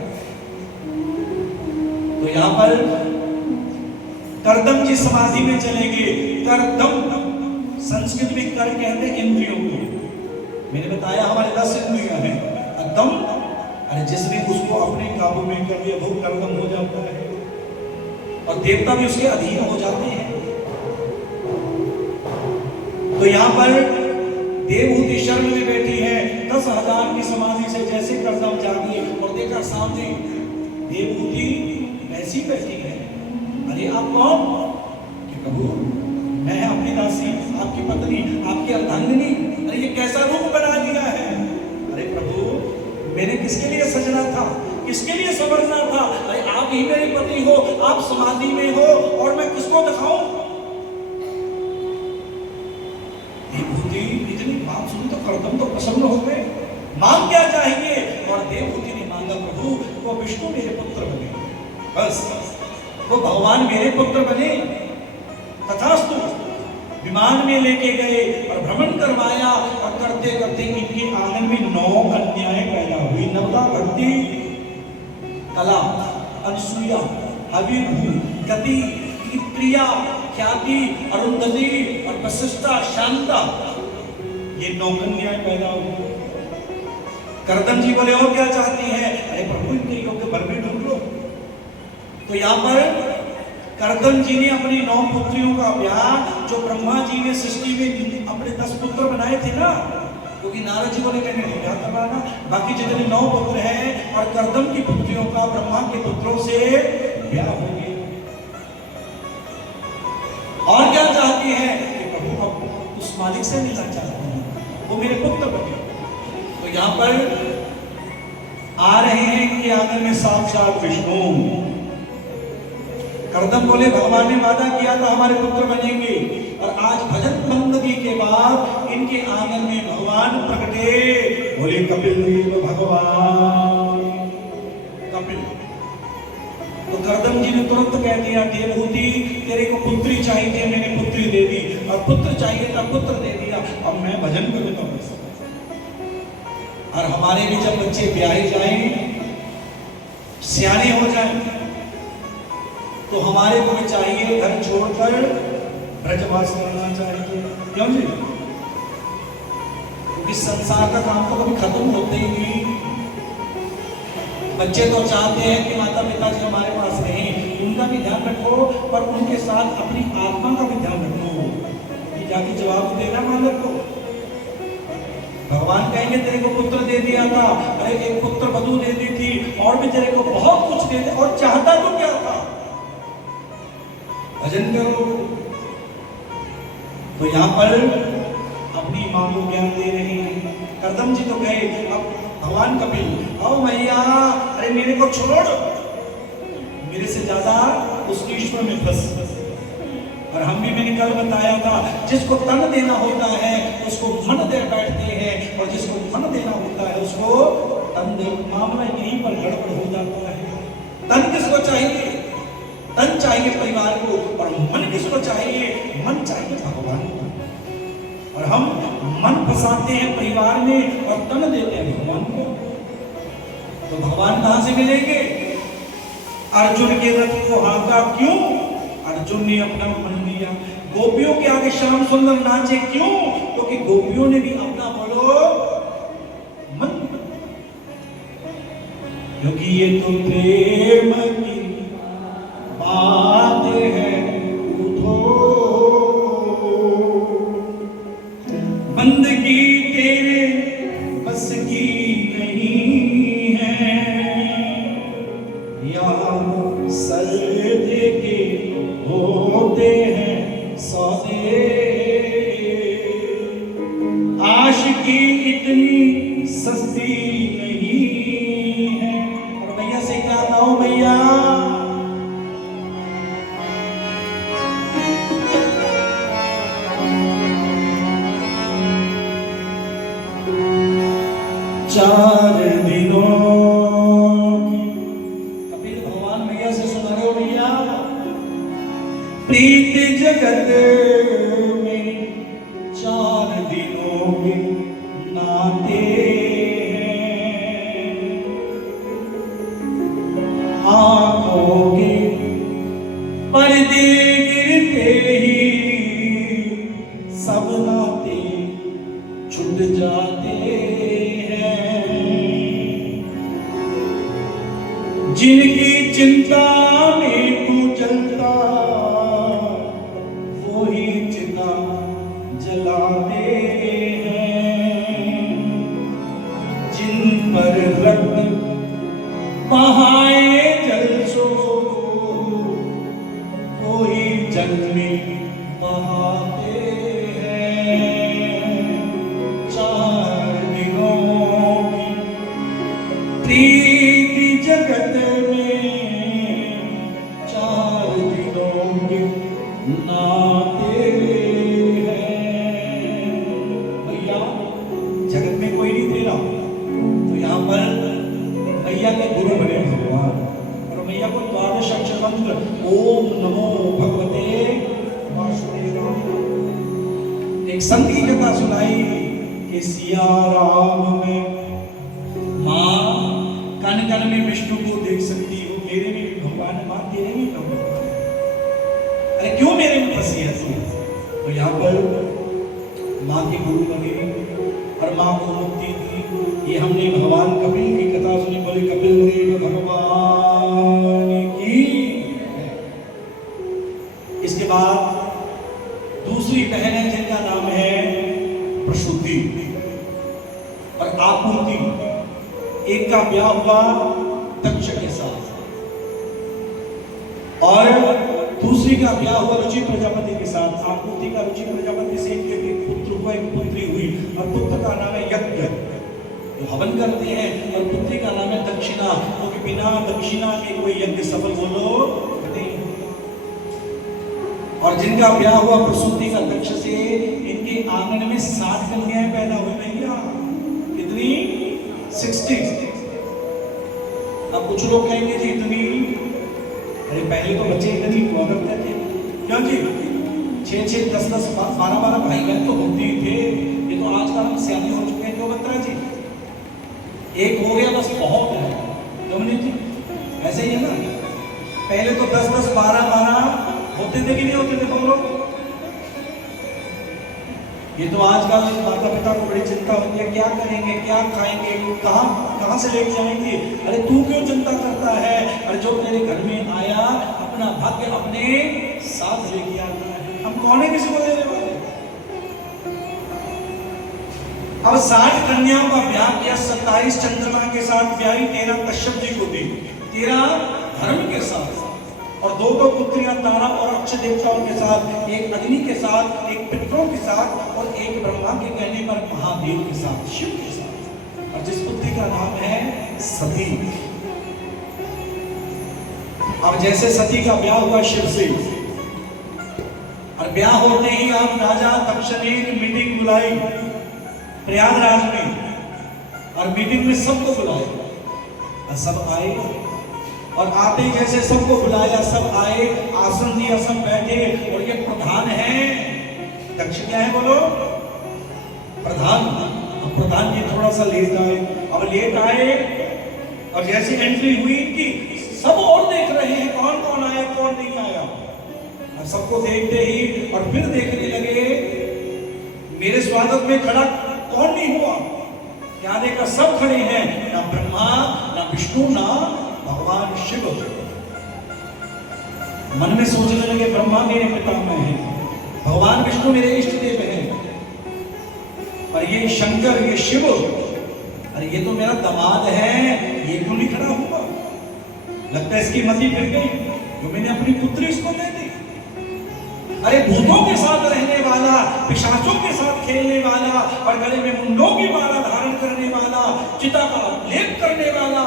तो यहाँ पर कर्दम जी समाधि में चलेंगे। कर्दम संस्कृत में कर कहते हैं इंद्रियों को। मैंने बताया हमारे 10 इंद्रियां हैं। दम, अरे जिसने उसको अपने काबू में कर लिया वो कर्दम हो जाता है और देवता भी उसके अधीन हो जाते हैं। तो यहाँ पर देवहूति शर्म में बैठी है 10,000 की समाधि से जैसे कर्दम जागी और देखा सामने देवहूति वैसी बैठी है। अरे आप कौन? कि प्रभु मैं अपनी दासी, आपकी पत्नी, आपकी अर्धांगिनी। अरे ये कैसा रूप बना दिया है? अरे प्रभु मैंने किसके लिए सजना था, किसके लिए संवरना था? अरे आप ही मेरे पति हो, आप समाधि में हो और मैं किसको दिखाऊं? देवहूति इतनी बात सुनी तो कर्दम तो प्रसन्न हो गए। मांग क्या चाहिए? और देवहूति ने मांगा प्रभु वो विष्णु मेरे पुत्र बने, बस वो भगवान मेरे पुत्र बने। तथास्तु विमान में लेके गए और भ्रमण करवाया और करते करते इनके आंगन में 9 कन्याएं पैदा हुई। नवदा, भक्ति, कला, अनसुईया, हविर्भू, गति, प्रिया, ख्याति, अरुंधति और वशिष्ठा, शांता, ये 9 कन्याएं पैदा हुई। कर्दम जी बोले और क्या चाहती है? अरे प्रभु इनके योग्य वर में ढूंढ लो। तो यहाँ पर कर्दम जी ने अपनी 9 पुत्रियों का ब्याह, जो ब्रह्मा जी ने सृष्टि में अपने 10 पुत्र बनाए थे ना, क्योंकि नारद जी बोले मैंने नहीं ब्याह करवाना, बाकी जितने 9 पुत्र हैं और कर्दम की पुत्रियों का ब्रह्मा के पुत्रों से ब्याह हो गया। और क्या चाहती है? कि प्रभु अब उस मालिक से मिलना चाहती हूँ, वो मेरे पुत्र बने। तो यहाँ पर आ रहे हैं कि आंगन में साक्षात विष्णु। कर्दम बोले भगवान ने वादा किया था हमारे पुत्र बनेंगे और आज भजन बंदगी के बाद इनके आंगन में भगवान प्रकटे। बोले कपिल देव भगवान। कपिल तो कर्दम जी ने तुरंत कह दिया देवहूति तेरे को पुत्री चाहिए, मैंने पुत्री दे दी, और पुत्र चाहिए था पुत्र दे दिया, अब मैं भजन करूंगा बस। और हमारे भी जब बच्चे ब्याहे जाएं, सियाने हो जाएं, तो हमारे को भी चाहिए घर छोड़कर ब्रजवास करना चाहिए। क्यों जी? क्योंकि संसार का काम तो कभी खत्म होते ही नहीं। बच्चे तो चाहते हैं कि माता पिता जी हमारे पास रहें, उनका भी ध्यान रखो, पर उनके साथ अपनी आत्मा का भी ध्यान रखो कि जाके जवाब देना मालिक को। भगवान कहेंगे तेरे को पुत्र दे दिया था, अरे एक पुत्र वधू दे दी थी, और भी तेरे को बहुत कुछ दे दिया, और चाहता तो क्या था? भजन करो। तो यहाँ पर अपनी मां को ज्ञान दे रहे हैं। कर्दम जी तो गए, अब भगवान कपिल आओ मैया, अरे मेरे को छोड़, मेरे से ज्यादा उस ईश्वर में फंस। और हम भी, मैंने कल बताया था, जिसको तन देना होता है उसको मन दे बैठते हैं, और जिसको मन देना होता है उसको तन दे। मामला यहीं पर गड़बड़ हो जाता है। तन किसको चाहिए? तन चाहिए परिवार को, और मन किसको चाहिए? मन चाहिए भगवान को। और हम मन फंसाते हैं परिवार में और तन देते हैं भगवान को। तो भगवान कहां से मिलेंगे? अर्जुन के रथ को हाँका क्यों? अर्जुन ने अपना मन दिया। गोपियों के आगे श्याम सुंदर नाचे क्यों? क्योंकि गोपियों ने भी अपना बोलो मन। क्योंकि ये तो प्रेम की बात है, उठो बंदगी तेरे बस की नहीं है, यहाँ सर दे के होते हैं सौदे। आशिकी इतनी सस्ती नहीं है। और भैया से क्या गाओ भैया? चार दिनों कपिल भगवान भैया से सुना रहे हो भैया। प्रीत जगत में 4 दिनों के नाते हैं, आंखों के में बहाते हैं 4 दिनों की प्रीति जगत में 4 दिनों के नाते हैं। भैया जगत में कोई नहीं दे रहा, तो यहाँ पर मैया के गुरु बने भगवान, और मैया को 12 अक्षर मंत्र ओम नमो भगवते वासुदेवाय। एक संत की कथा सुनाई कि सिया राम में माँ कन कन में विष्णु को देख सकती हो, मेरे में भी भगवान है, माँ तेरे में भगवान है, अरे क्यों मेरे में फंसी है तू? तो यहाँ पर माँ के गुरु बने और माँ को मुक्ति दी। ये हमने भगवान कपिल की कथा सुनी, बोले कपिल देव भगवान की। इसके बाद दूसरी बहन है जिनका नाम है प्रसूति और आपूर्ति। एक का ब्याह हुआ दक्ष के साथ और दूसरी का ब्याह हुआ रुचि प्रजापति के साथ। आपूर्ति का रुचि प्रजापति से एक पुत्र हुआ, एक पुत्री हुई, और पुत्र का नाम है यज्ञ, जो हवन करते हैं, और पुत्री का नाम है दक्षिणा, क्योंकि बिना दक्षिणा के कोई यज्ञ सफल बोलो नहीं। और जिनका ब्याह हुआ प्रसूति का दक्ष से, इनके आंगन में 60 कन्याएं पैदा हुई। भैया कितनी? 60। अब कुछ लोग कहेंगे जी इतनी, अरे पहले तो बच्चे इतनी हुआ करते थे, क्यों जी? 6-6, 10-10, 12-12 भाई बहन तो होते ही थे। ये तो आजकल हम सियाने हो चुके हैं, क्यों बता जी? एक हो गया बस बहुत है, क्यों जी? ऐसे ही है ना। पहले तो 10-10, 12-12 होते थे कि नहीं होते थे बोलो? ये तो आजकल माता पिता को बड़ी चिंता होती है, क्या करेंगे, क्या खाएंगे, कहां से लेके जाएंगे। अरे तू क्यों चिंता करता है? अरे जो तेरे घर में आया अपना भाग्य अपने साथ लेके आता है, हम कौन है किसी को देने वाले? अब 60 कन्याओं का ब्याह किया, 27 चंद्रमा के साथ ब्याही, 13 कश्यप जी को दी, 13 धर्म के साथ, और 2 पुत्रियां तारा और अक्षय देवताओं के साथ, एक अग्नि के साथ, एक पितरों के साथ, और एक ब्रह्मा के कहने पर महादेव के साथ, शिव के साथ। और जिस पुत्री का नाम है सती। अब जैसे सती का ब्याह हुआ शिव से, और ब्याह होते ही आप राजा दक्ष ने एक मीटिंग बुलाई प्रयागराज में, और मीटिंग में सबको बुलाया, सब आए, और आते जैसे सबको बुलाया, सब आए, आसन दिया, सब बैठे, और ये प्रधान है दक्ष। क्या है बोलो? प्रधान। अब प्रधान जी थोड़ा सा लेट आए, अब लेट आए, और जैसी एंट्री हुई इनकी, सब और देख रहे हैं कौन कौन आया कौन नहीं आया। और सबको देखते ही और फिर देखने लगे मेरे स्वागत में खड़ा कौन नहीं हुआ। क्या देखा? सब खड़े हैं, ना ब्रह्मा, ना विष्णु, ना भगवान शिव। मन में सोचने लगे ब्रह्मा मेरे पितामह हैं, भगवान विष्णु मेरे इष्ट देव हैं, और ये शंकर, ये शिव, अरे ये तो मेरा दामाद है, ये क्यों नहीं खड़ा हुआ? लगता है इसकी मति फिर गई, जो मैंने अपनी पुत्री इसको दे दी। अरे भूतों के साथ रहने वाला, पिशाचों के साथ खेलने वाला, और गले में मुंडों की माला धारण करने वाला, चिता का लेप करने वाला,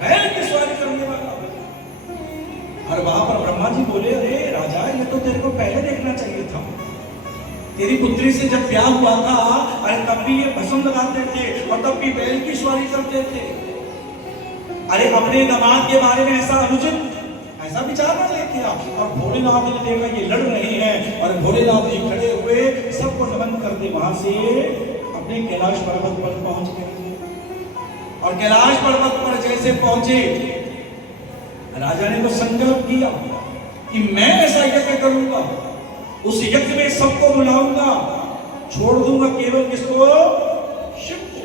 बैल की सवारी करने वाला। और वहां पर ब्रह्मा जी बोले, अरे राजा ये तो तेरे को पहले देखना चाहिए था। तेरी पुत्री से जब ब्याह हुआ था, अरे तब भी ये भस्म लगाते थे, और तब भी बैल की सवारी करते थे। अरे अपने दामाद के बारे में ऐसा अनुचित, ऐसा विचार न लेके आ। और भोलेनाथ ने देखा ये लड़ रहे हैं, और भोलेनाथ जी खड़े हुए, सबको नमन करते वहां से अपने कैलाश पर्वत पर पहुंच गए। और कैलाश पर्वत पर जैसे पहुंचे, राजा ने तो संकल्प किया कि मैं ऐसा यज्ञ करूंगा, उस यज्ञ में सबको बुलाऊंगा, छोड़ दूंगा केवल किसको? शिव को।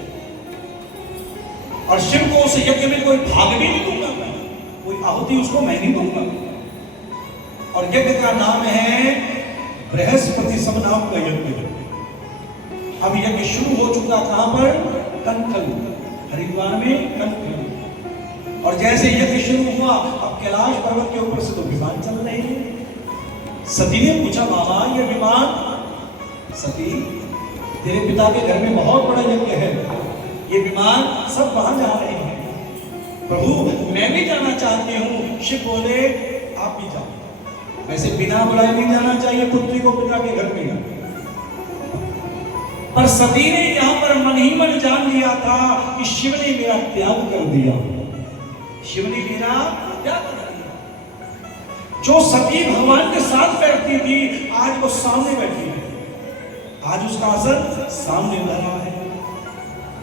और शिव को उस यज्ञ में कोई भाग भी नहीं दूंगा, कोई आहुति उसको मैं नहीं दूंगा। और यज्ञ का नाम है बृहस्पति सब नाम का यज्ञ। अब यज्ञ शुरू हो चुका, कहां पर? कंकल, हरिद्वार में कंकल। और जैसे यज्ञ शुरू हुआ, अब कैलाश पर्वत के ऊपर से तो विमान चल रहे हैं, सती ने पूछा बाबा ये विमान, सती तेरे पिता के घर में बहुत बड़ा यज्ञ है, ये विमान सब वहां जा रहे हैं, प्रभु मैं भी जाना चाहती हूँ। शिव बोले आप भी जाओ। वैसे बिना बुलाए नहीं जाना चाहिए पुत्री को पिता के घर में, पर सती ने यहाँ पर मन ही मन जान लिया था कि शिव ने मेरा त्याग कर दिया, शिव ने मेरा त्याग कर दिया। जो सती भगवान के साथ बैठती थी आज वो सामने बैठी है, आज उसका आसन सामने धरा है।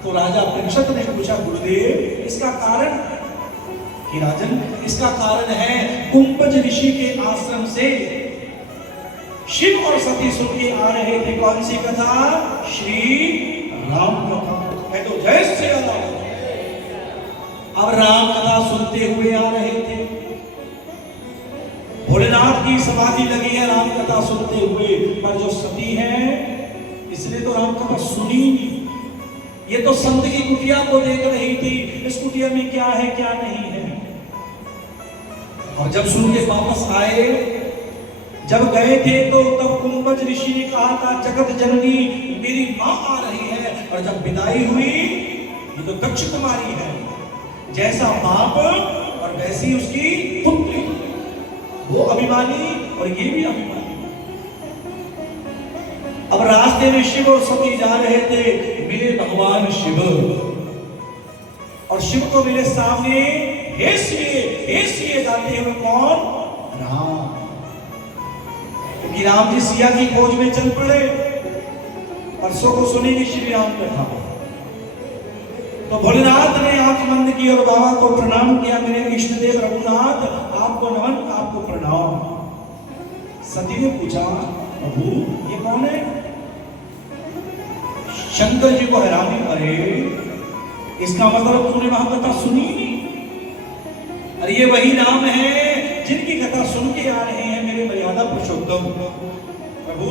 तो राजा परीक्षित ने पूछा गुरुदेव इसका कारण? कि राजन इसका कारण है कुंभज ऋषि के आश्रम से शिव और सती सुन के आ रहे थे। कौन सी कथा? श्री राम कथा। है तो जय श्री राम। अब राम कथा सुनते हुए आ रहे थे, भोलेनाथ की समाधि लगी है राम कथा सुनते हुए, पर जो सती है इसने तो राम कथा सुनी नहीं। ये तो संत की कुटिया को देख रही थी, इस कुटिया में क्या है क्या नहीं है। और जब सुन के वापस आए, जब गए थे तो तब कुंभज ऋषि ने कहा था जगत जननी मेरी मां आ रही है, और जब विदाई हुई ये तो दक्ष कुमारी है, जैसा बाप और वैसी उसकी पुत्री, वो अभिमानी और ये भी अभिमानी। अब रास्ते में शिव और सती जा रहे थे, मिले भगवान शिव, और शिव को मिले सामने हे सिए गाते हुए। कौन? राम। क्योंकि राम जी सिया की खोज में चल पड़े। परसों को सुनेंगे श्री राम कथा। तो भोलेनाथ ने आंख बंद की और बाबा को प्रणाम किया, मेरे इष्ट देव रघुनाथ आपको नमन, आपको प्रणाम। सती ने पूछा प्रभु ये कौन है? शंकर जी को हैरानी, अरे इसका मतलब तूने वहां कथा सुनी नहीं? अरे ये वही राम है जिनकी कथा सुन के आ रहे हैं मेरे मर्यादा पुरुषोत्तम। प्रभु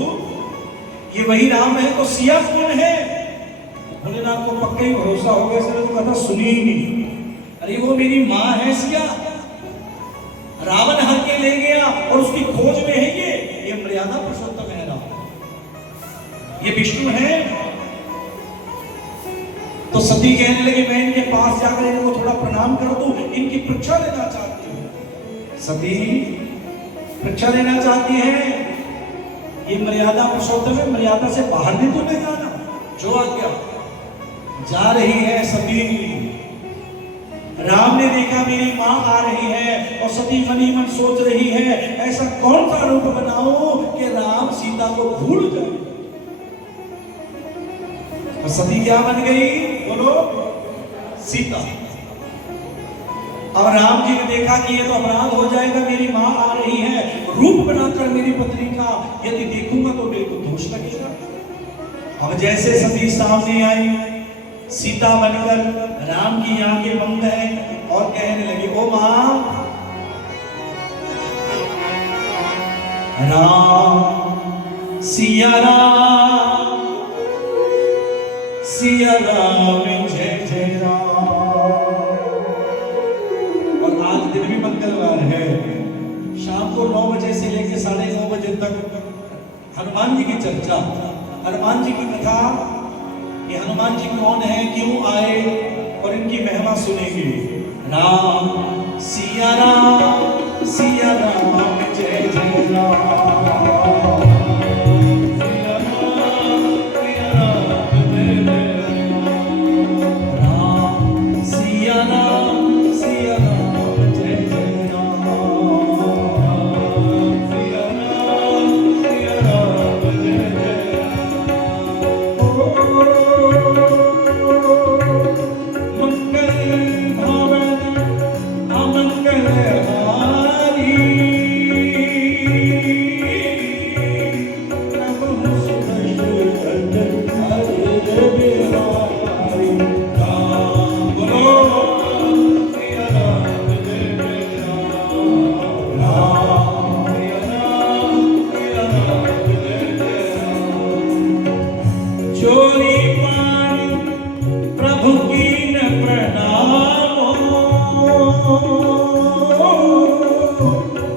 ये वही राम है तो सिया कौन है? भोलेनाथ को पक्का ही भरोसा हो गया, इसने तो कथा सुनी ही नहीं। अरे वो मेरी माँ है सिया, रावण हर के ले गया और उसकी खोज में है ये मर्यादा पुरुषोत्तम है राम, ये विष्णु है। तो सती कहने लगी मैं इनके पास जाकर इनको थोड़ा प्रणाम कर दूं, इनकी परीक्षा लेना चाहती हूँ। सती परीक्षा लेना चाहती है, ये मर्यादा पुरुषोत्तम है, मर्यादा से बाहर नहीं तो नहीं जाना, जो आ गया। जा रही है सती, राम ने देखा मेरी मां आ रही है, और सती मन ही मन सोच रही है ऐसा कौन सा रूप बनाऊं कि राम सीता को भूल जाए। और सती क्या बन गई? बोलो सीता। अब राम जी ने देखा कि ये तो अपराध हो जाएगा, मेरी मां आ रही है, रूप बनाकर मेरी पत्नी का यदि देखूंगा तो मेरे को दोष लगेगा। अब जैसे सती सामने आई सीता बनकर, राम की आंखें बंद है और कहने लगी ओ मां, राम सिया राम, सिया राम जय जय राम। और आज दिन भी मंगलवार है, शाम को 9 बजे से लेकर 9:30 बजे तक हनुमान जी की चर्चा, हनुमान जी की कथा। ये हनुमान जी कौन है, क्यों आए, और इनकी महिमा सुनेंगे। राम सिया राम, सिया राम जय जय राम।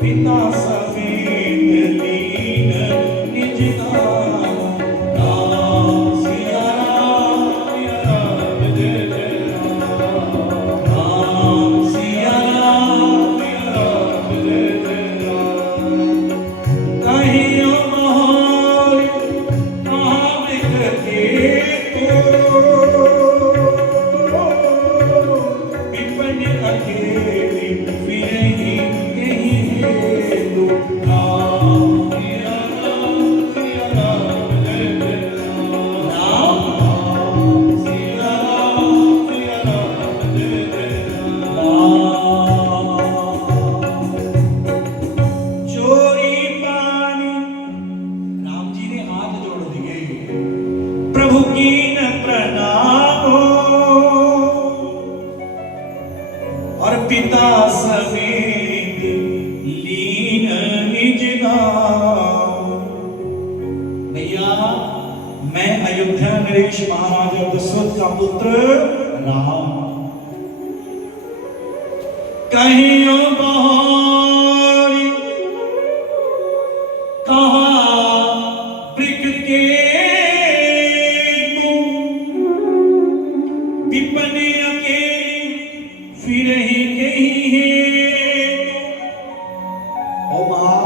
पिता समेत ली भैया मैं अयोध्या नरेश महाराजा दशरथ का पुत्र राम, कहीं बहारी कहा वृक्ष के तुम, विपने अकेली फिर ही कहीं ओ मां,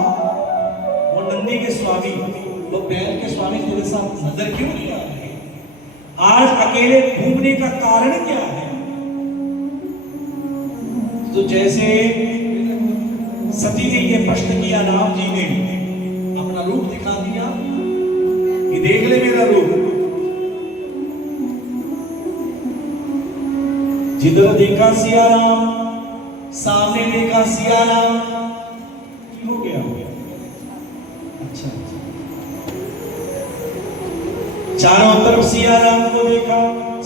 वो नंदी के स्वामी, वो बैल के स्वामी तेरे साथ नजर क्यों नहीं आ रहे? आज अकेले घूमने का कारण क्या है? तो जैसे सती ने ये प्रश्न किया, राम जी ने अपना रूप दिखा दिया कि देख ले मेरा रूप। जिधर देखा सिया राम, सामने देखा सिया राम, हो गया अच्छा, चारों तरफ सिया राम को देखा,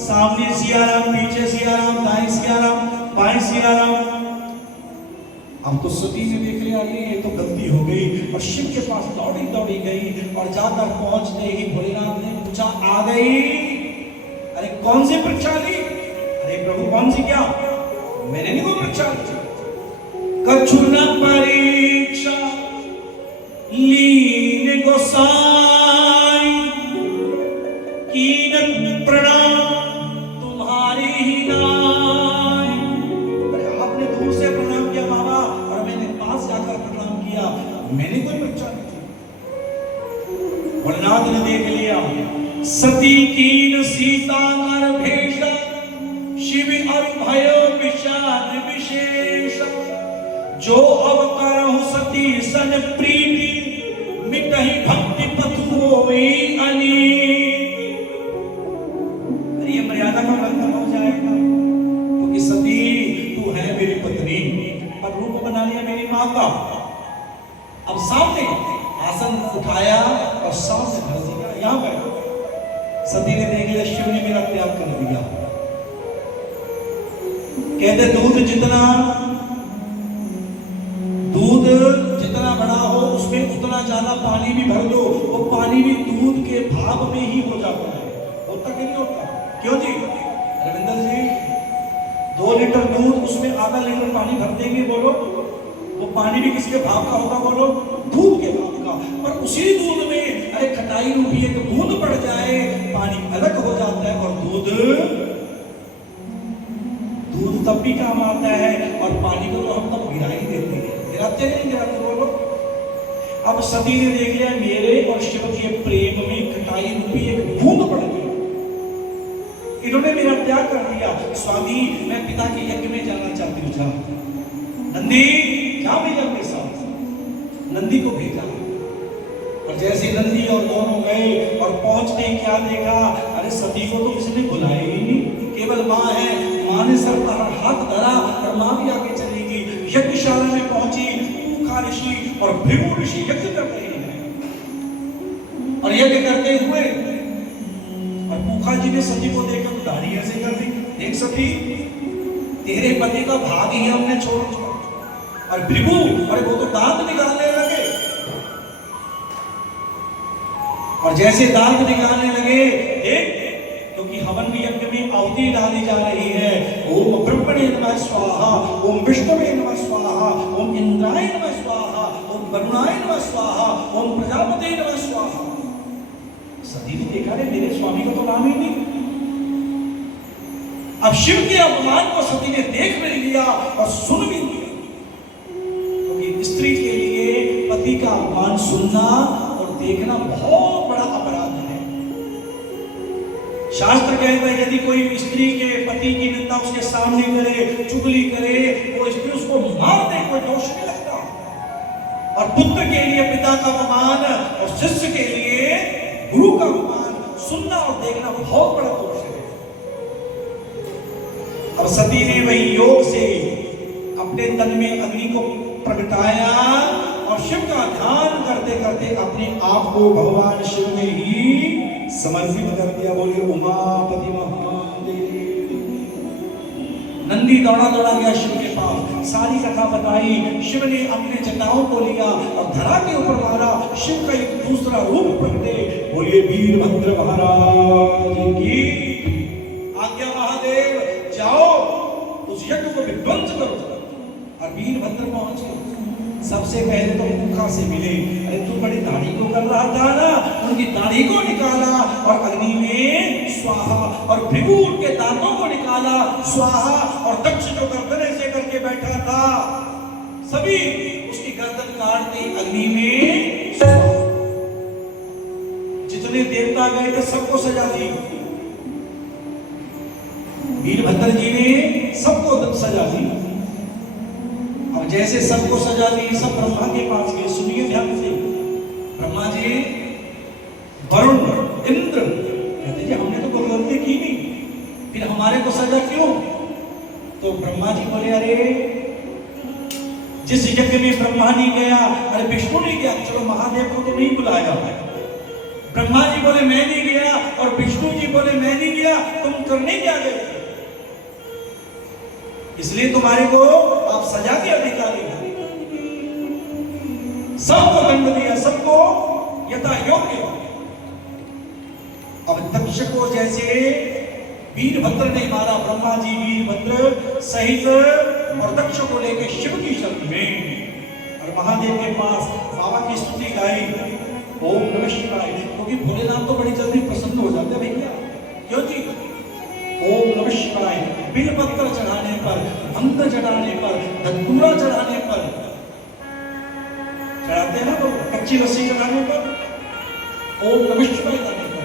सामने सिया राम, पीछे सिया राम, दाएं सिया राम, बाएं सिया राम। अब तो सती ने देख लिया ये तो गलती हो गई और शिव के पास दौड़ी दौड़ी गई और जाकर पहुंचते ही भोलेनाथ ने पूछा, आ गई? अरे कौन सी परीक्षा ली? अरे प्रभु कौन सी? क्या मैंने नहीं कोई परीक्षा ली, कछु न परीक्षा लीन गोसाई, कीन प्रणाम तुम्हारी ही नाई। अरे आपने दूर से प्रणाम किया बाबा और मैंने पास जाकर प्रणाम किया, मैंने कोई परीक्षा नहीं की। भोलेनाथ ने देख लिया, सती कीन सीता कर भेष, शिव अभय विषाद विशेष, जो अवकरहु सती सन प्रीति, मिटहि भक्ति पथ होई अनीति। ये मर्यादा का उल्लंघन हो जाएगा, क्योंकि सती तू है मेरी पत्नी पर रूप बना लिया मेरी मां का। अब सामने आसन उठाया और सामने धर दिया, यहां बैठो। सती ने देख लिया शिव ने मेरा त्याग कर दिया। कहते दूध जितना बड़ा हो उसमें उतना ज्यादा पानी भी भर दो, वो पानी भी दूध के भाव में ही हो जाता है। होता कि नहीं होता? क्यों जी रविंदर जी, 2 लीटर दूध उसमें आधा लीटर पानी भर देंगे, बोलो वो पानी भी किसके भाव का होगा? बोलो दूध के भाव का। पर उसी दूध में अरे खटाई रूपी एक बूंद पड़ जाए, पानी अलग हो जाता है और दूध तब भी काम आता है और पानी को तो हम तब गिरा ही देते हैं। गिराते नहीं गिराते बोलो। अब सती ने देख लिया मेरे और शिव के प्रेम में खटाई रूपी एक बूंद पड़ गई, इन्होंने मेरा त्याग कर दिया। स्वामी मैं पिता के यज्ञ में जाना चाहती हूँ, जा नंदी जा भैया के साथ। नंदी को भेजा और जैसे नंदी और दोनों गए और पहुंचते क्या देखा, अरे सती को तो किसी ने बुलाया ही नहीं, केवल माँ है। माँ ने सर पर हाथ धरा और माँ भी आगे चली गई। यज्ञशाला में पहुंची, पूखा ऋषि और भृगु ऋषि यज्ञ कर रहे हैं और यज्ञ करते हुए और पूखा जी ने सती को देखकर दाढ़ी ऐसे कर दी, देख सती तेरे पति का भाग ही हमने छोड़ दिया। और भृगु अरे वो तो दांत निकालने लगे और जैसे दांत निकालने लगे देख, क्योंकि हवन भी यज्ञ में आहुति डाली जा रही है। ओम ब्रह्मणे नमः स्वाहा, ओम विष्णुवे नमः स्वाहा, ओम इंद्राय नमः स्वाहा, ओम वरुणाय नमः स्वाहा, ओम प्रजापते नमः स्वाहा। सती ने देखा रे मेरे स्वामी का तो नाम ही नहीं। अब शिव के अपमान को सती ने देख भी लिया और सुन भी लिया, क्योंकि स्त्री के लिए पति का अपमान सुनना और देखना बहुत बड़ा अपराध है। शास्त्र कहता है यदि कोई स्त्री के पति की निंदा उसके सामने करे, चुगली करे, वो स्त्री उसको मार दे, कोई दोष नहीं लगता। और पुत्र के लिए पिता का अपमान और शिष्य के लिए गुरु का अपमान सुनना और देखना बहुत बड़ा दोष है। अब सती ने वही योग से अपने तन में अग्नि को प्रगटाया और शिव का ध्यान करते करते अपने आप को भगवान शिव ने ही समर्पित कर दिया। बोले उमापति महादेव। नंदी दौड़ा दौड़ा गया शिव के पास, सारी कथा बताई। शिव ने अपने जटाओं को लिया और धरा के ऊपर मारा। शिव का एक दूसरा रूप प्रगटे। बोलिए वीरभद्र महाराज की आज्ञा। महादेव जाओ उस यज्ञ को विध्वंस करो। और वीरभद्र पहुंचे। सबसे पहले तो मुखा से मिले। अरे तू बड़ी दाढ़ी को कर रहा था ना, उनकी दाढ़ी को निकाला और अग्नि में स्वाहा, और भृगु के दांतों को निकाला स्वाहा, और दक्ष जो गर्दन ऐसे करके बैठा था सभी उसकी गर्दन काट दी अग्नि में स्वाहा। जितने देवता गए थे सबको सजा दी। वीरभद्र जी ने सबको सजा दी। अब जैसे सबको सजा दी, सब ब्रह्मा के पास गए। सुनिए ध्यान से। ब्रह्मा जी, वरुण, इंद्र कहते जी हमने तो कोई गलती की नहीं, फिर हमारे को सजा क्यों? तो ब्रह्मा जी बोले अरे जिस यज्ञ में ब्रह्मा नहीं गया, अरे विष्णु नहीं गया, चलो महादेव को तो नहीं बुलाया। ब्रह्मा जी बोले मैं नहीं गया, और विष्णु जी बोले मैं नहीं गया, तुम करने क्या गए? इसलिए तुम्हारे को आप सजा के अधिकारी हो। सबको दंड दिया, सबको यथा योग्य। अब दक्ष को जैसे वीरभद्र ने मारा, ब्रह्मा जी वीरभद्र सहित और दक्ष को लेकर शिव की शक्ति में और महादेव के पास बाबा की स्तुति गाई, ओम नमः शिवाय। क्योंकि भोलेनाथ तो बड़ी जल्दी प्रसन्न हो जाते भैया। क्यों जी? ओम नमः शिवाय। बिलपत्र चढ़ाने पर, अंत चढ़ाने पर, धतूरा चढ़ाने पर चढ़ाते हैं तो कच्ची लस्सी चढ़ाने पर, ओम नमः शिवाय करने पर।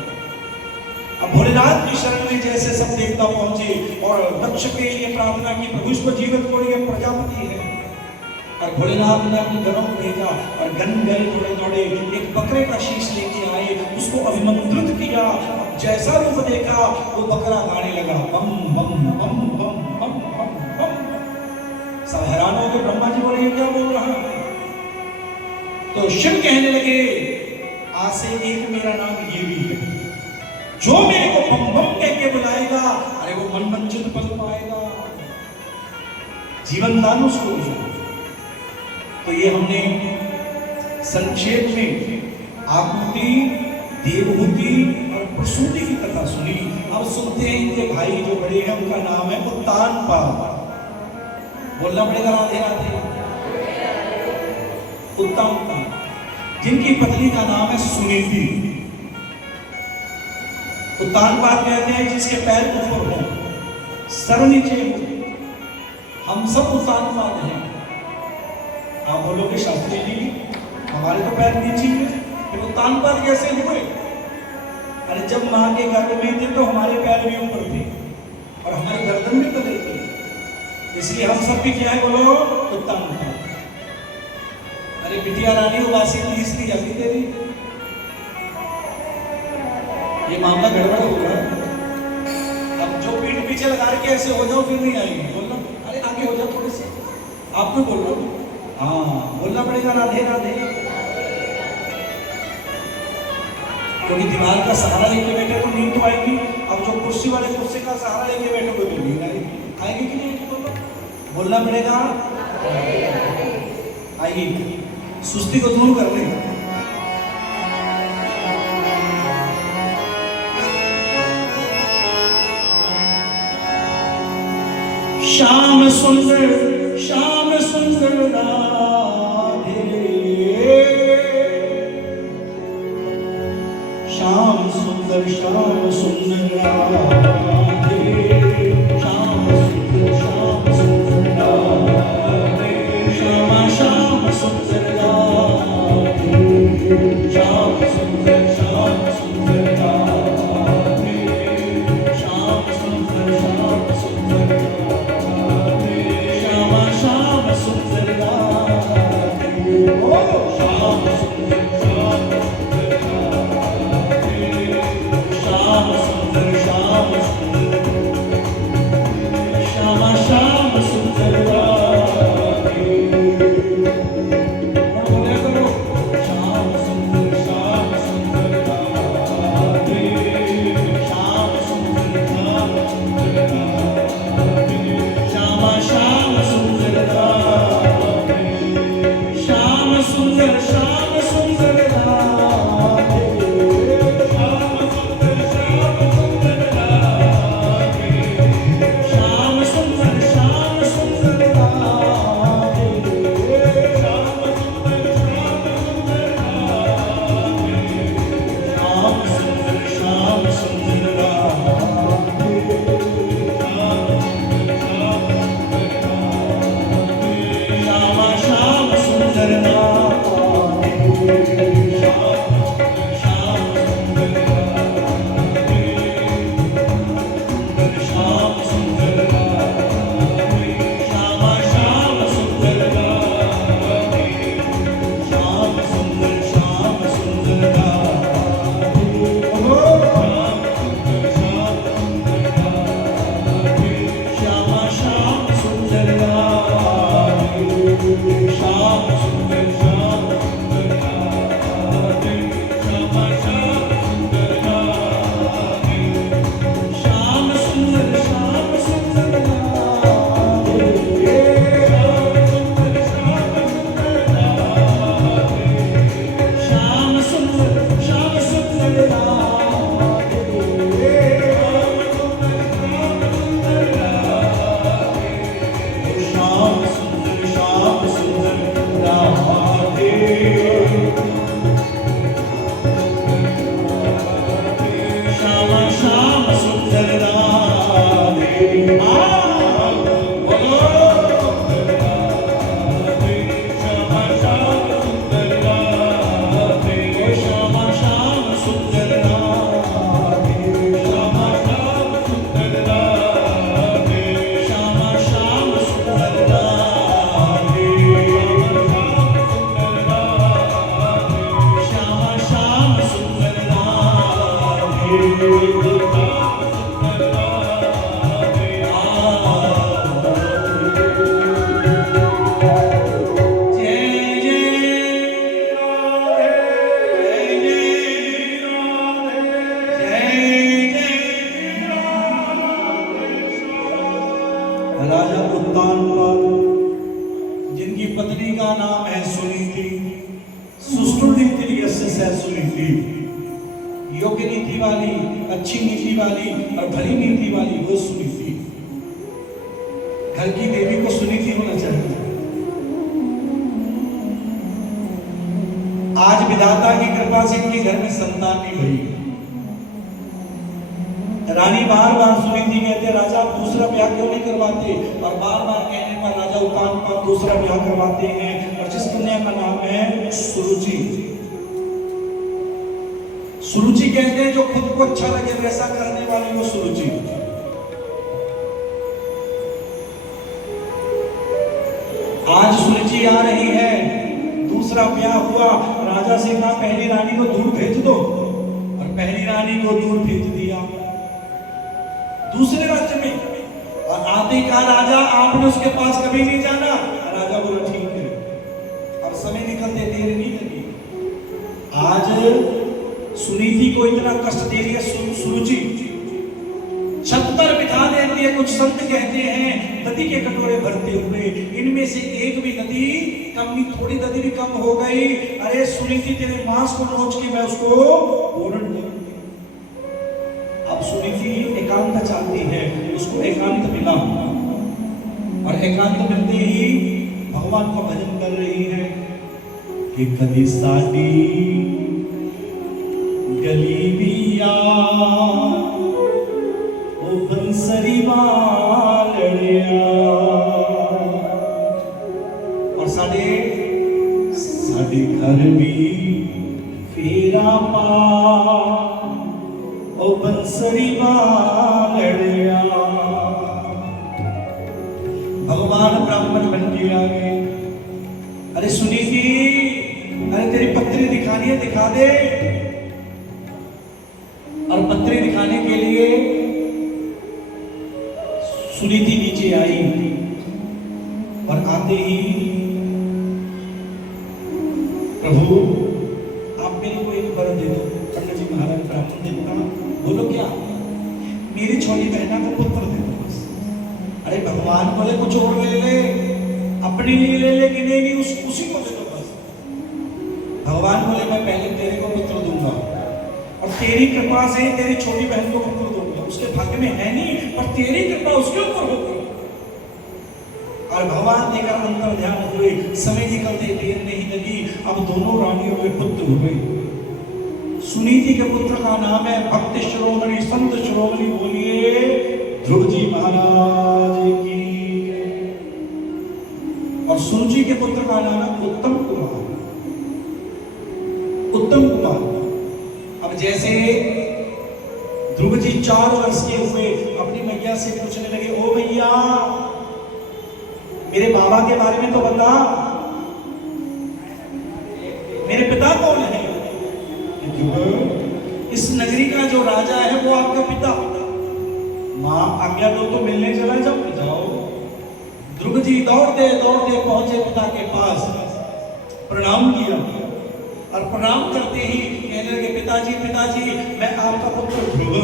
अब भोलेनाथ की शरण में जैसे सब देवता पहुंचे और दक्ष के लिए प्रार्थना की, प्रभु इसको जीवित करिए, प्रजापति है। और भोलेनाथ ने अपने घरों को भेजा और गन गए दौड़े दौड़े एक बकरे का शीश लेके आए, उसको अभिमंत्रित किया। जैसा रूप देखा वो बकरा गाने लगा, बम बम बम बम बम बम बम। सब हैरान हो गए। ब्रह्मा जी बोले ये क्या बोल रहा है? तो शिव कहने लगे आज से एक मेरा नाम ये भी है, जो मेरे को बम बम कह के बुलाएगा, अरे वो मन मंजिल पल पाएगा, जीवन दान उसको दिया। तो ये हमने संक्षेप में आकृति, देवहूति और प्रसूति की कथा सुनी। अब सुनते हैं इनके भाई जो बड़े हैं, उनका नाम है उत्तानपाद। बोलना पड़ेगा राधे राधे। उत्तानपाद, जिनकी पत्नी का नाम है सुनीति। उत्तानपाद कहते हैं जिसके पैर ऊपर हो, सर नीचे हो। हम सब उत्तानपाद हैं। आप बोलोगे शास्त्री जी हमारे तो पैर नीचे हैं, फिर उत्तानपाद कैसे हुए? अरे जब माँ के गर्भ में थे तो हमारे पैर भी ऊपर थे और हमारी गर्दन भी पकड़ी थी, इसलिए हम सब भी क्या है बोलो उत्तानपाद। अरे बिटिया रानी उबासी तीसरी जल्दी तेरी, ये मामला गड़बड़ हो रहा है। अब जो पीठ पीछे लगा के ऐसे हो जाओ फिर नहीं आएंगे। बोलना अरे आगे हो जाओ थोड़े से, आप भी बोल रहे हो। हाँ बोलना पड़ेगा राधे राधे, क्योंकि दीवार का सहारा लेके बैठे तो नींद तो आएगी। अब जो कुर्सी वाले कुर्सी का सहारा लेके बैठे कोई तो नींद आएगी। आएगी कि नहीं? बोलना पड़ेगा। आइए सुस्ती को दूर कर लें। श्याम सुंदर राधे, श्याम सुंदर राधे, श्याम सुंदर राधे, श्याम सुंदर राधे, श्याम सुंदर राधे, श्याम सुंदर राधे, श्याम सुंदर राधे, श्याम सुंदर सुंदर श्याम सुंदर राधे, श्याम सुंदर राधे, श्याम सुंदर राधे, श्याम सुंदर राधे, श्याम सुंदर राजा उत्तानपाद, जिनकी पत्नी का नाम है सुनीति, सुष्ठुनीति यस्य सह सुनीति, योग्य नीति वाली, अच्छी नीति वाली और भली नीति वाली वो सुनीति। घर की देवी को सुनीति होना चाहिए। आज विधाता की कृपा से इनके घर में संतान भी भई। रानी बार बार सुनीति कहते राजा आप दूसरा ब्याह क्यों नहीं करवाते, और बार बार कहने पर राजा उत्तानपाद दूसरा ब्याह करवाते हैं। और जिस कन्या का नाम है सुरुचि। सुरुचि कहते हैं जो खुद को अच्छा लगे वैसा करने वाली वो सुरुचि। आज सुरुचि आ रही है, दूसरा ब्याह हुआ, राजा से कहा पहली रानी को दूर भेज दो, और पहली रानी को दूर भेज दिया दूसरे राज्य में। और आते कहा राजा आपने उसके पास कभी नहीं जाना। राजा बोला ठीक है। अब समय निकलते देर नहीं लगी। आज सुनीति को इतना कष्ट दे रही है सुरुचि, छत पर बिठा देती है। कुछ संत कहते हैं नदी के कटोरे भरते हुए, इनमें से एक भी नदी कम नहीं, थोड़ी नदी भी कम हो गई। अरे सुनीति तेरे मांस को नोच के मैं उसको पूर्ण करूं। अब सुनीति एकांत चाहती है, उसको एकांत मिला, और एकांत मिलते ही भगवान का भजन कर रही है कि कदी साडी गली बिया ओ बंसरी वालड़िया, और साडे घर भी फेरा पा ओ बंसरी वालड़िया। भगवान ब्राह्मण बन के आ गए। अरे सुनीति, अरे तेरी पत्री दिखानी है, दिखा दे। और पत्री दिखाने के लिए सुनीति नीचे आई, और आते ही प्रभु आप मेरे को एक वर दे दो। पंडित जी महाराज ब्राह्मण देवता, बोलो क्या? मेरी छोटी बहना को पुत्र दे दो बस। अरे भगवान बोले कुछ और ले ले, अपने लिए ले ले कि नहीं, उसी को दे दो बस। भगवान बोले मैं पहले तेरे को पुत्र दूंगा और तेरी कृपा से तेरी छोटी बहन को पुत्र दूंगा। उसके भाग्य में है नहीं, पर तेरी कृपा उसके ऊपर होगी। और भगवान देकर अंतर ध्यान हुए, समय निकलते देर नहीं लगी, अब दोनों रानियों के पुत्र हुए। सुनीति के पुत्र का नाम है भक्त शिरोमणि संत शिरोमणि, बोलिए ध्रुव जी महाराज की। और सुरुचि के पुत्र का नाम है उत्तम कुमार, उत्तम कुमार। अब जैसे ध्रुव जी 4 वर्ष के हुए, अपनी मैया से पूछने लगे, ओ मैया मेरे बाबा के बारे में तो बता, मेरे पिता कौन है? इस नगरी का जो राजा है वो आपका पिता। मां आज्ञा दो तो मिलने चला जाओ। ध्रुव जी दौड़ते दौड़ते पहुंचे पिता के पास, प्रणाम किया और प्रणाम करते ही कहने लगे, पिताजी मैं आपका पुत्र ध्रुव।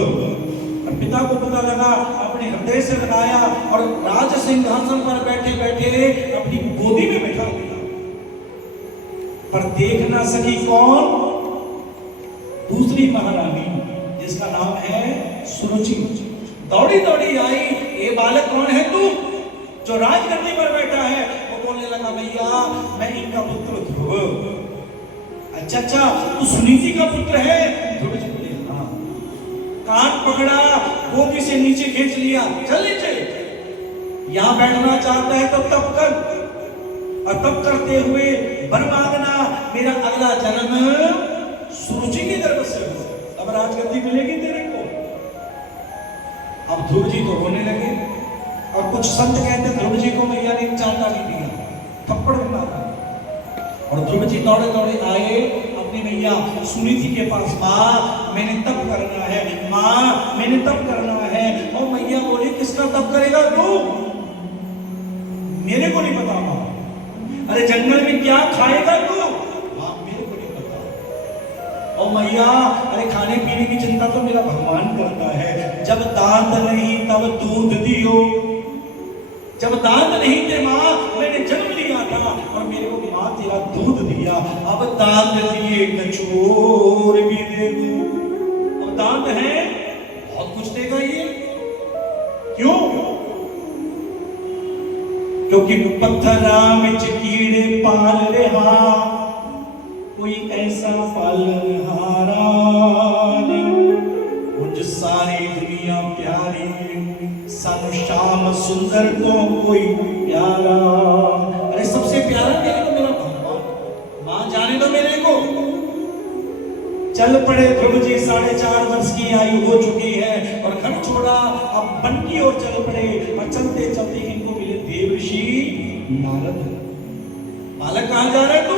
और पिता को पता लगा, अपने हृदय से लगाया और राज सिंहासन पर बैठे बैठे अपनी गोदी में बैठा दिया। पर देख ना सकी कौन? दूसरी महारानी, जिसका नाम है सुरुचि। दौड़ी दौड़ी आई, ये बालक कौन है तू जो राजगद्दी पर बैठा है? वो बोलने लगा, भैया मैं इनका पुत्र ध्रुव। अच्छा तू सुनीति का पुत्र है? ध्रुव जी बोले हाँ। कान पकड़ा, गोदी से नीचे खींच लिया, चल नीचे, यहां बैठना चाहता है तो तब कर, और तब करते हुए वर मांगना, मेरा अगला जन्म सुरुचि की तरफ से हो, अब राजगद्दी मिलेगी तेरे को। अब ध्रुव जी तो रोने लगे, और कुछ संत कहते ध्रुव जी को मैया ने चांटा नहीं दिया, थप्पड़ भी मारा। और ध्रुव जी दौड़े दौड़े आए अपनी मैया सुनीति के पास, माँ मैंने तप करना है, माँ मैंने तप करना है। और मैया बोली, किसका तप करेगा तू? मेरे को नहीं पता माँ। अरे जंगल में क्या खाएगा तू? माँ मेरे को नहीं पता। और मैया, अरे खाने पीने की चिंता तो मेरा भगवान करता है। जब दांत नहीं तब दूध दियो, जब दांत नहीं थे माँ, मैंने जन्म लिया था और मेरे को माँ तेरा दूध दिया, अब दांत दिए कचोर भी दे दूं। अब दांत है, बहुत कुछ देगा ये। क्यों? क्योंकि पत्थरा में कीड़े पाल रहा, कोई ऐसा पालनहारा नहीं। मुझ सारी दुनिया प्यारी, सन श्याम सुंदर तो कोई प्यारा। अरे सबसे प्यारा मेरे को मेरा भगवान, मां जाने दो मेरे को। चल पड़े ध्रुव जी, 4.5 वर्ष की आयु हो चुकी है और घर छोड़ा, अब वन की ओर चल पड़े। और चलते चलते इनको मिले देवर्षि नारद। बालक कहां जा रहे तू?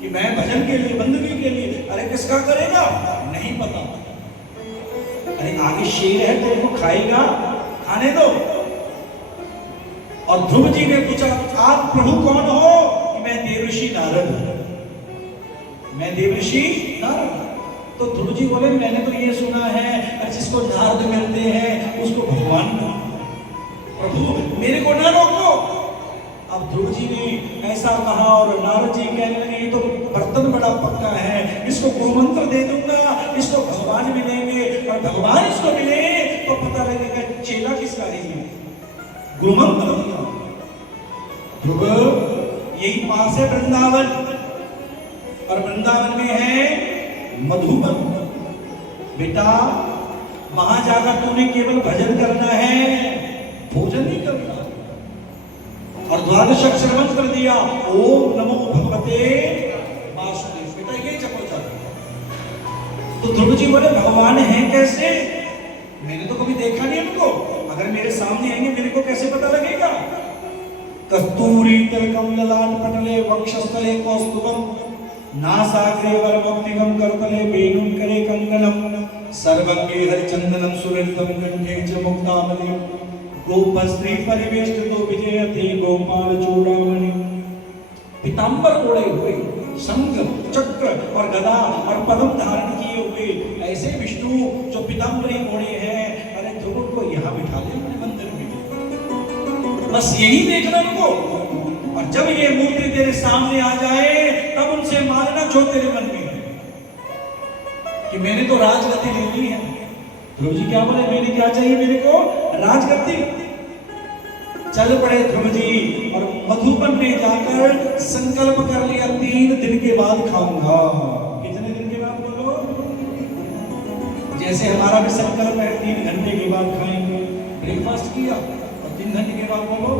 कि मैं भजन के लिए, बंदगी के लिए। अरे किसका करेगा? नहीं पता। अरे आगे शेर है, तेरे को खाएगा, खाने दो। और ध्रुव जी ने पूछा, आप प्रभु कौन हो? कि मैं देवर्षि नारद, मैं देवर्षि नारद। तो ध्रुव जी बोले, मैंने तो ये सुना है जिसको नारद मिलते हैं उसको भगवान प्रभु, मेरे को ना रोको। अब ध्रुव जी ने ऐसा कहा और नारद जी कहने लगे, ये तो बर्तन बड़ा पक्का है, इसको गुरुमंत्र दे दूंगा, इसको भगवान मिलेंगे, और भगवान इसको मिले तो पता लगेगा चेला किसका है। गुरुमंत्र ध्रुव, यही पास है वृंदावन, और वृंदावन में है मधुबन। बेटा वहां जाकर तूने केवल भजन करना है, भोजन नहीं करना। और 12 अक्षर मंत्र दिया, ओम नमो भगवते वासुदेव। बेटा ये जपो जाता। तो ध्रुव जी बोले, भगवान है कैसे? मैंने तो कभी देखा नहीं उनको, अगर मेरे सामने आएंगे मेरे को कैसे पता लगेगा? कस्तूरी तिलकम ललाट पटले वक्षस्थले कौस्तुभम, नासाग्रे वरमौक्तिकम करतले वेणुं करे कंगनम, सर्वंगे हरिचंदनम सुललितम कंठे च मुक्तामणि, गोपस्त्री परिवेष्टितो विजयते गोपाल चूड़ामणि। पीतांबर ओढ़े हुए, शंख चक्र और गदा और पद्म धारण किए हुए ऐसे विष्णु जो पीतांबरी ओढ़े हैं। अरे ध्रुव को यहाँ बिठा ले अपने मंदिर में, बस यही देखना उनको। और जब ये मूर्ति तेरे सामने आ जाए तब उनसे मांगना, जो तेरे मन में है कि मैंने तो राजगद्दी ले ली है। ध्रुव जी क्या बोले, मैंने क्या चाहिए, मेरे को राजगद्दी। चल पड़े ध्रुव जी और मधुबन में जाकर संकल्प कर लिया 3 दिन के बाद खाऊंगा। कितने दिन के बाद बोलो? जैसे हमारा भी संकल्प है 3 घंटे के बाद खाएंगे। ब्रेकफास्ट किया और 3 घंटे के बाद बोलो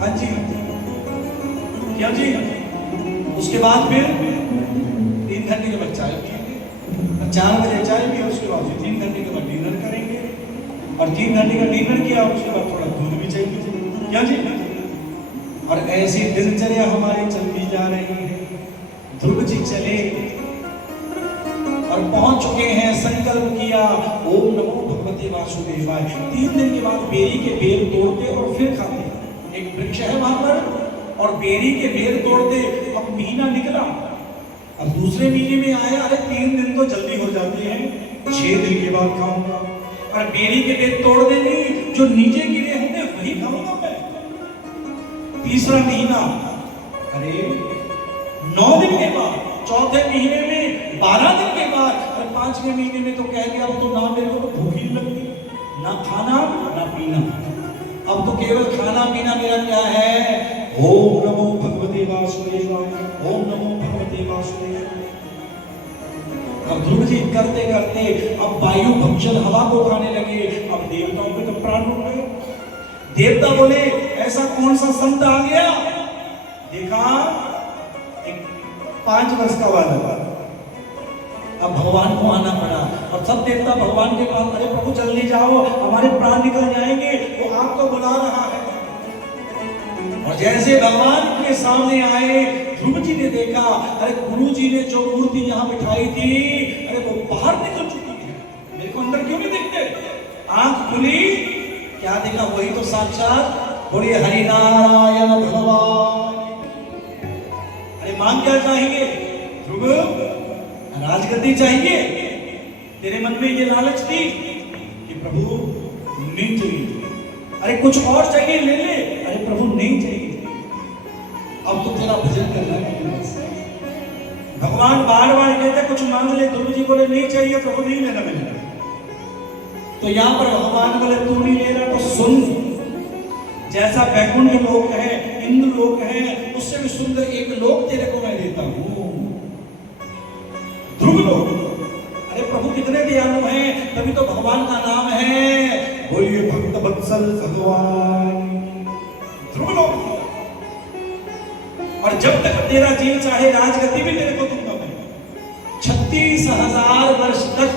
हाँ जी क्या जी। उसके बाद फिर 3 घंटे के बाद चाय पिएंगे, 4 बजे चाय पिए, उसके बाद फिर 3 घंटे के बाद डिनर करेंगे और 3 घंटे का डिनर किया, उसके बाद थोड़ा दूध भी चाहिए क्या जी। और ऐसी दिनचर्या हमारी चलती जा रही है। ध्रुव जी चले और पहुंच चुके हैं, संकल्प किया ओम नमो भगवते वासुदेवाय। 3 दिन के बाद बेरी के बेर तोड़ते और फिर खाते। एक वृक्ष है वहां पर और बेरी के बेर तोड़ते। अब महीना निकला, अब दूसरे महीने में आया, अरे 3 दिन तो जल्दी हो जाते हैं, 6 दिन के बाद खाऊंगा। और बेरी के बेर तोड़ देंगे, जो नीचे गिरे होंगे वही खाऊंगा मैं। तीसरा महीना, अरे 9 दिन के बाद, चौथे महीने में 12 दिन के बाद, और 5वें महीने में तो कह दिया अब तो ना मेरे को तो भूख ही लगती, ना खाना ना पीना, अब तो केवल खाना पीना मेरा क्या है। ओम नमो भगवते वासुदेवाय, ओम नमो भगवते वासुदेवाय। अब ध्रुव जी करते करते अब वायु भक्षण हवा को खाने लगे। अब देवताओं के तो प्राण उठ गए। देवता बोले ऐसा कौन सा संत आ गया, देखा एक 5 वर्ष का वाला। अब भगवान को आना पड़ा और सब देवता भगवान के पास, अरे प्रभु जल्दी जाओ हमारे प्राण निकल जाएंगे, वो आपको बुला रहा है। और जैसे भगवान के सामने आए, ध्रुव जी ने देखा, अरे गुरु जी ने जो मूर्ति यहाँ बिठाई थी, अरे वो बाहर निकल चुकी है, मेरे को अंदर क्यों नहीं दिखते। आंख खुली, क्या देखा, वही तो साक्षात बोलिए हरिनारायण भगवान। अरे मांग क्या चाहिए ध्रुव, राजगद्दी चाहिए, तेरे मन में ये लालच थी कि प्रभु नहीं चाहिए, अरे कुछ और चाहिए ले ले, अरे प्रभु नहीं चाहिए, अब तो तेरा भजन करना है। भगवान बार बार कहते कुछ मांग ले, ध्रुव जी बोले नहीं चाहिए प्रभु, नहीं लेना मिलेगा। तो यहाँ पर भगवान बोले तू नहीं ले रहा तो सुन, जैसा वैकुंठ लोक है, इंद्र लोक है, उससे भी सुंदर एक लोक तेरे को मैं देता हूँ, ध्रुव लोक। अरे प्रभु कितने दयालु हैं, तभी तो भगवान का नाम है, बोलिए भक्त वत्सल भगवान, ध्रुव लोक। और जब तक तेरा जीव चाहे राजगद्दी भी तेरे को दूंगा मैं, 36,000 वर्ष तक।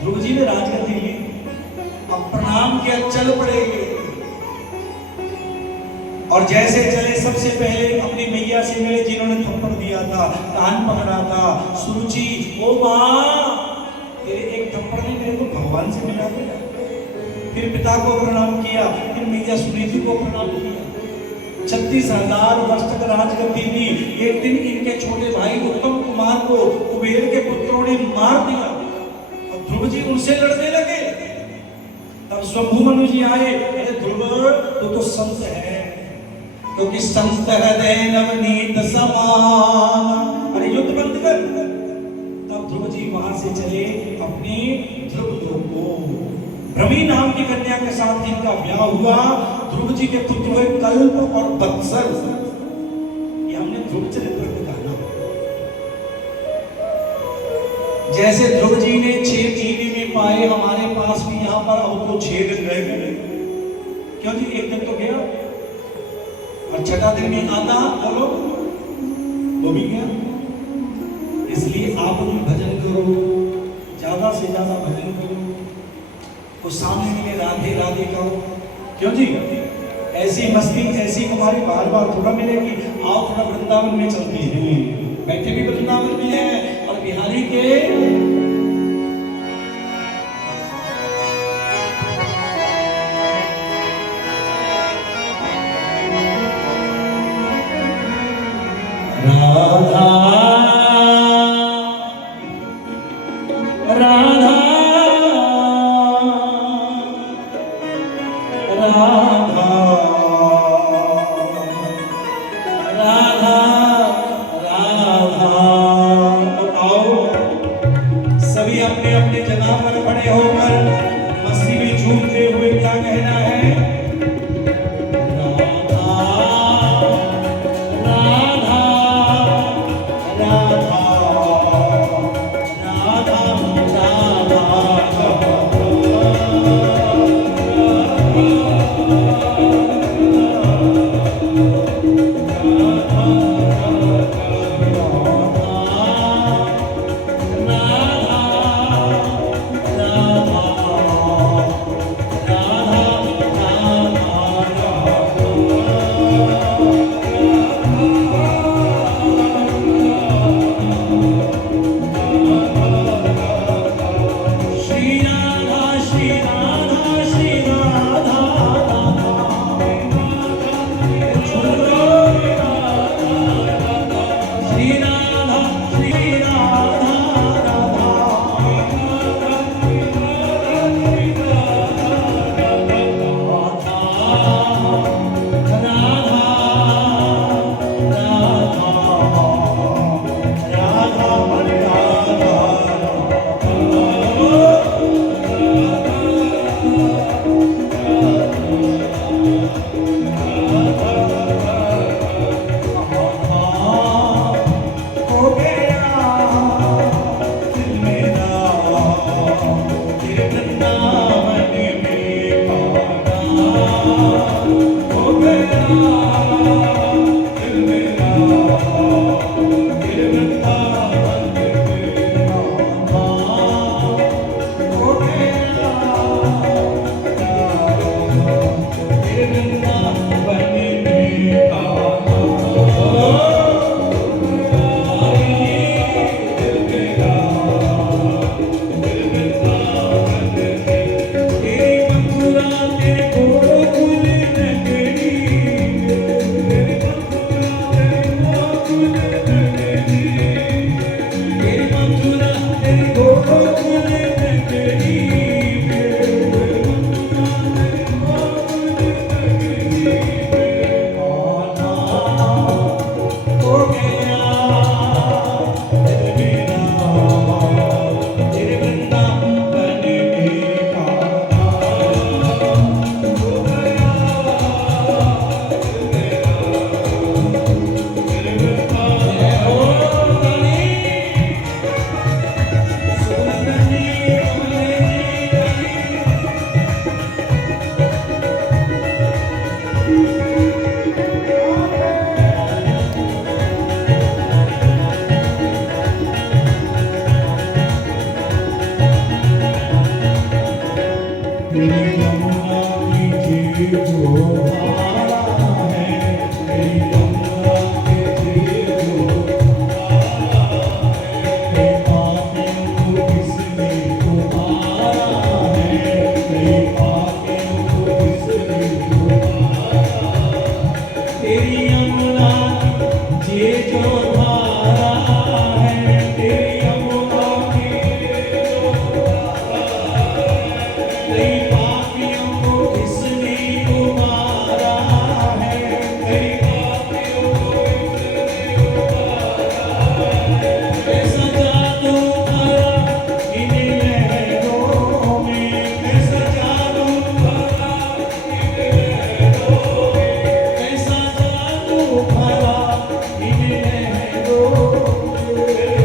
ध्रुव जी ने राजगद्दी ली, अब प्रणाम किया, चल पड़ेंगे। और जैसे चले सबसे पहले अपनी मैया से मिले जिन्होंने थप्पड़ दिया था, कान पकड़ा था, सुरुचि ओ मां तेरे एक थप्पड़ ने मेरे को भगवान से मिला दिया। फिर पिता को प्रणाम किया, फिर मैया सुनीति को प्रणाम किया। 36,000 वर्ष तक राजगद्दी ली। एक दिन इनके छोटे भाई उत्तम कुमार को कुबेर के पुत्रों ने मार दिया और ध्रुव जी उनसे लड़ने लगे। तब स्वभुमनु जी आए, अरे ध्रुव तू तो संत है, क्योंकि संत हृदय नवनीत समान, अरे युद्ध बंद कर। तब ध्रुव जी वहां से चले अपने ध्रुव लोक को। भ्रमी नाम की कन्या के साथ इनका ब्याह हुआ। ध्रुव जी के पुत्र हुए कल्प और बत्सल। ये हमने ध्रुव चरित्र में कहा। जैसे ध्रुव जी ने 6 महीने में पाए, हमारे पास भी यहाँ पर अब तो 6 दिन रह गए। क्यों जी, एक दिन तो गया और 6ठा दिन में आता, बोलो वो भी गया। इसलिए आप भी भजन करो, ज्यादा से ज्यादा भजन करो, तो सामने मिले राधे राधे कहो। क्यों जी, ऐसी मस्ती ऐसी हमारी बार बार थोड़ा मिलेगी। आओ थोड़ा वृंदावन में चलते हैं, बैठे भी वृंदावन में है और बिहारी के राधा राधा राधा राधा राधा रे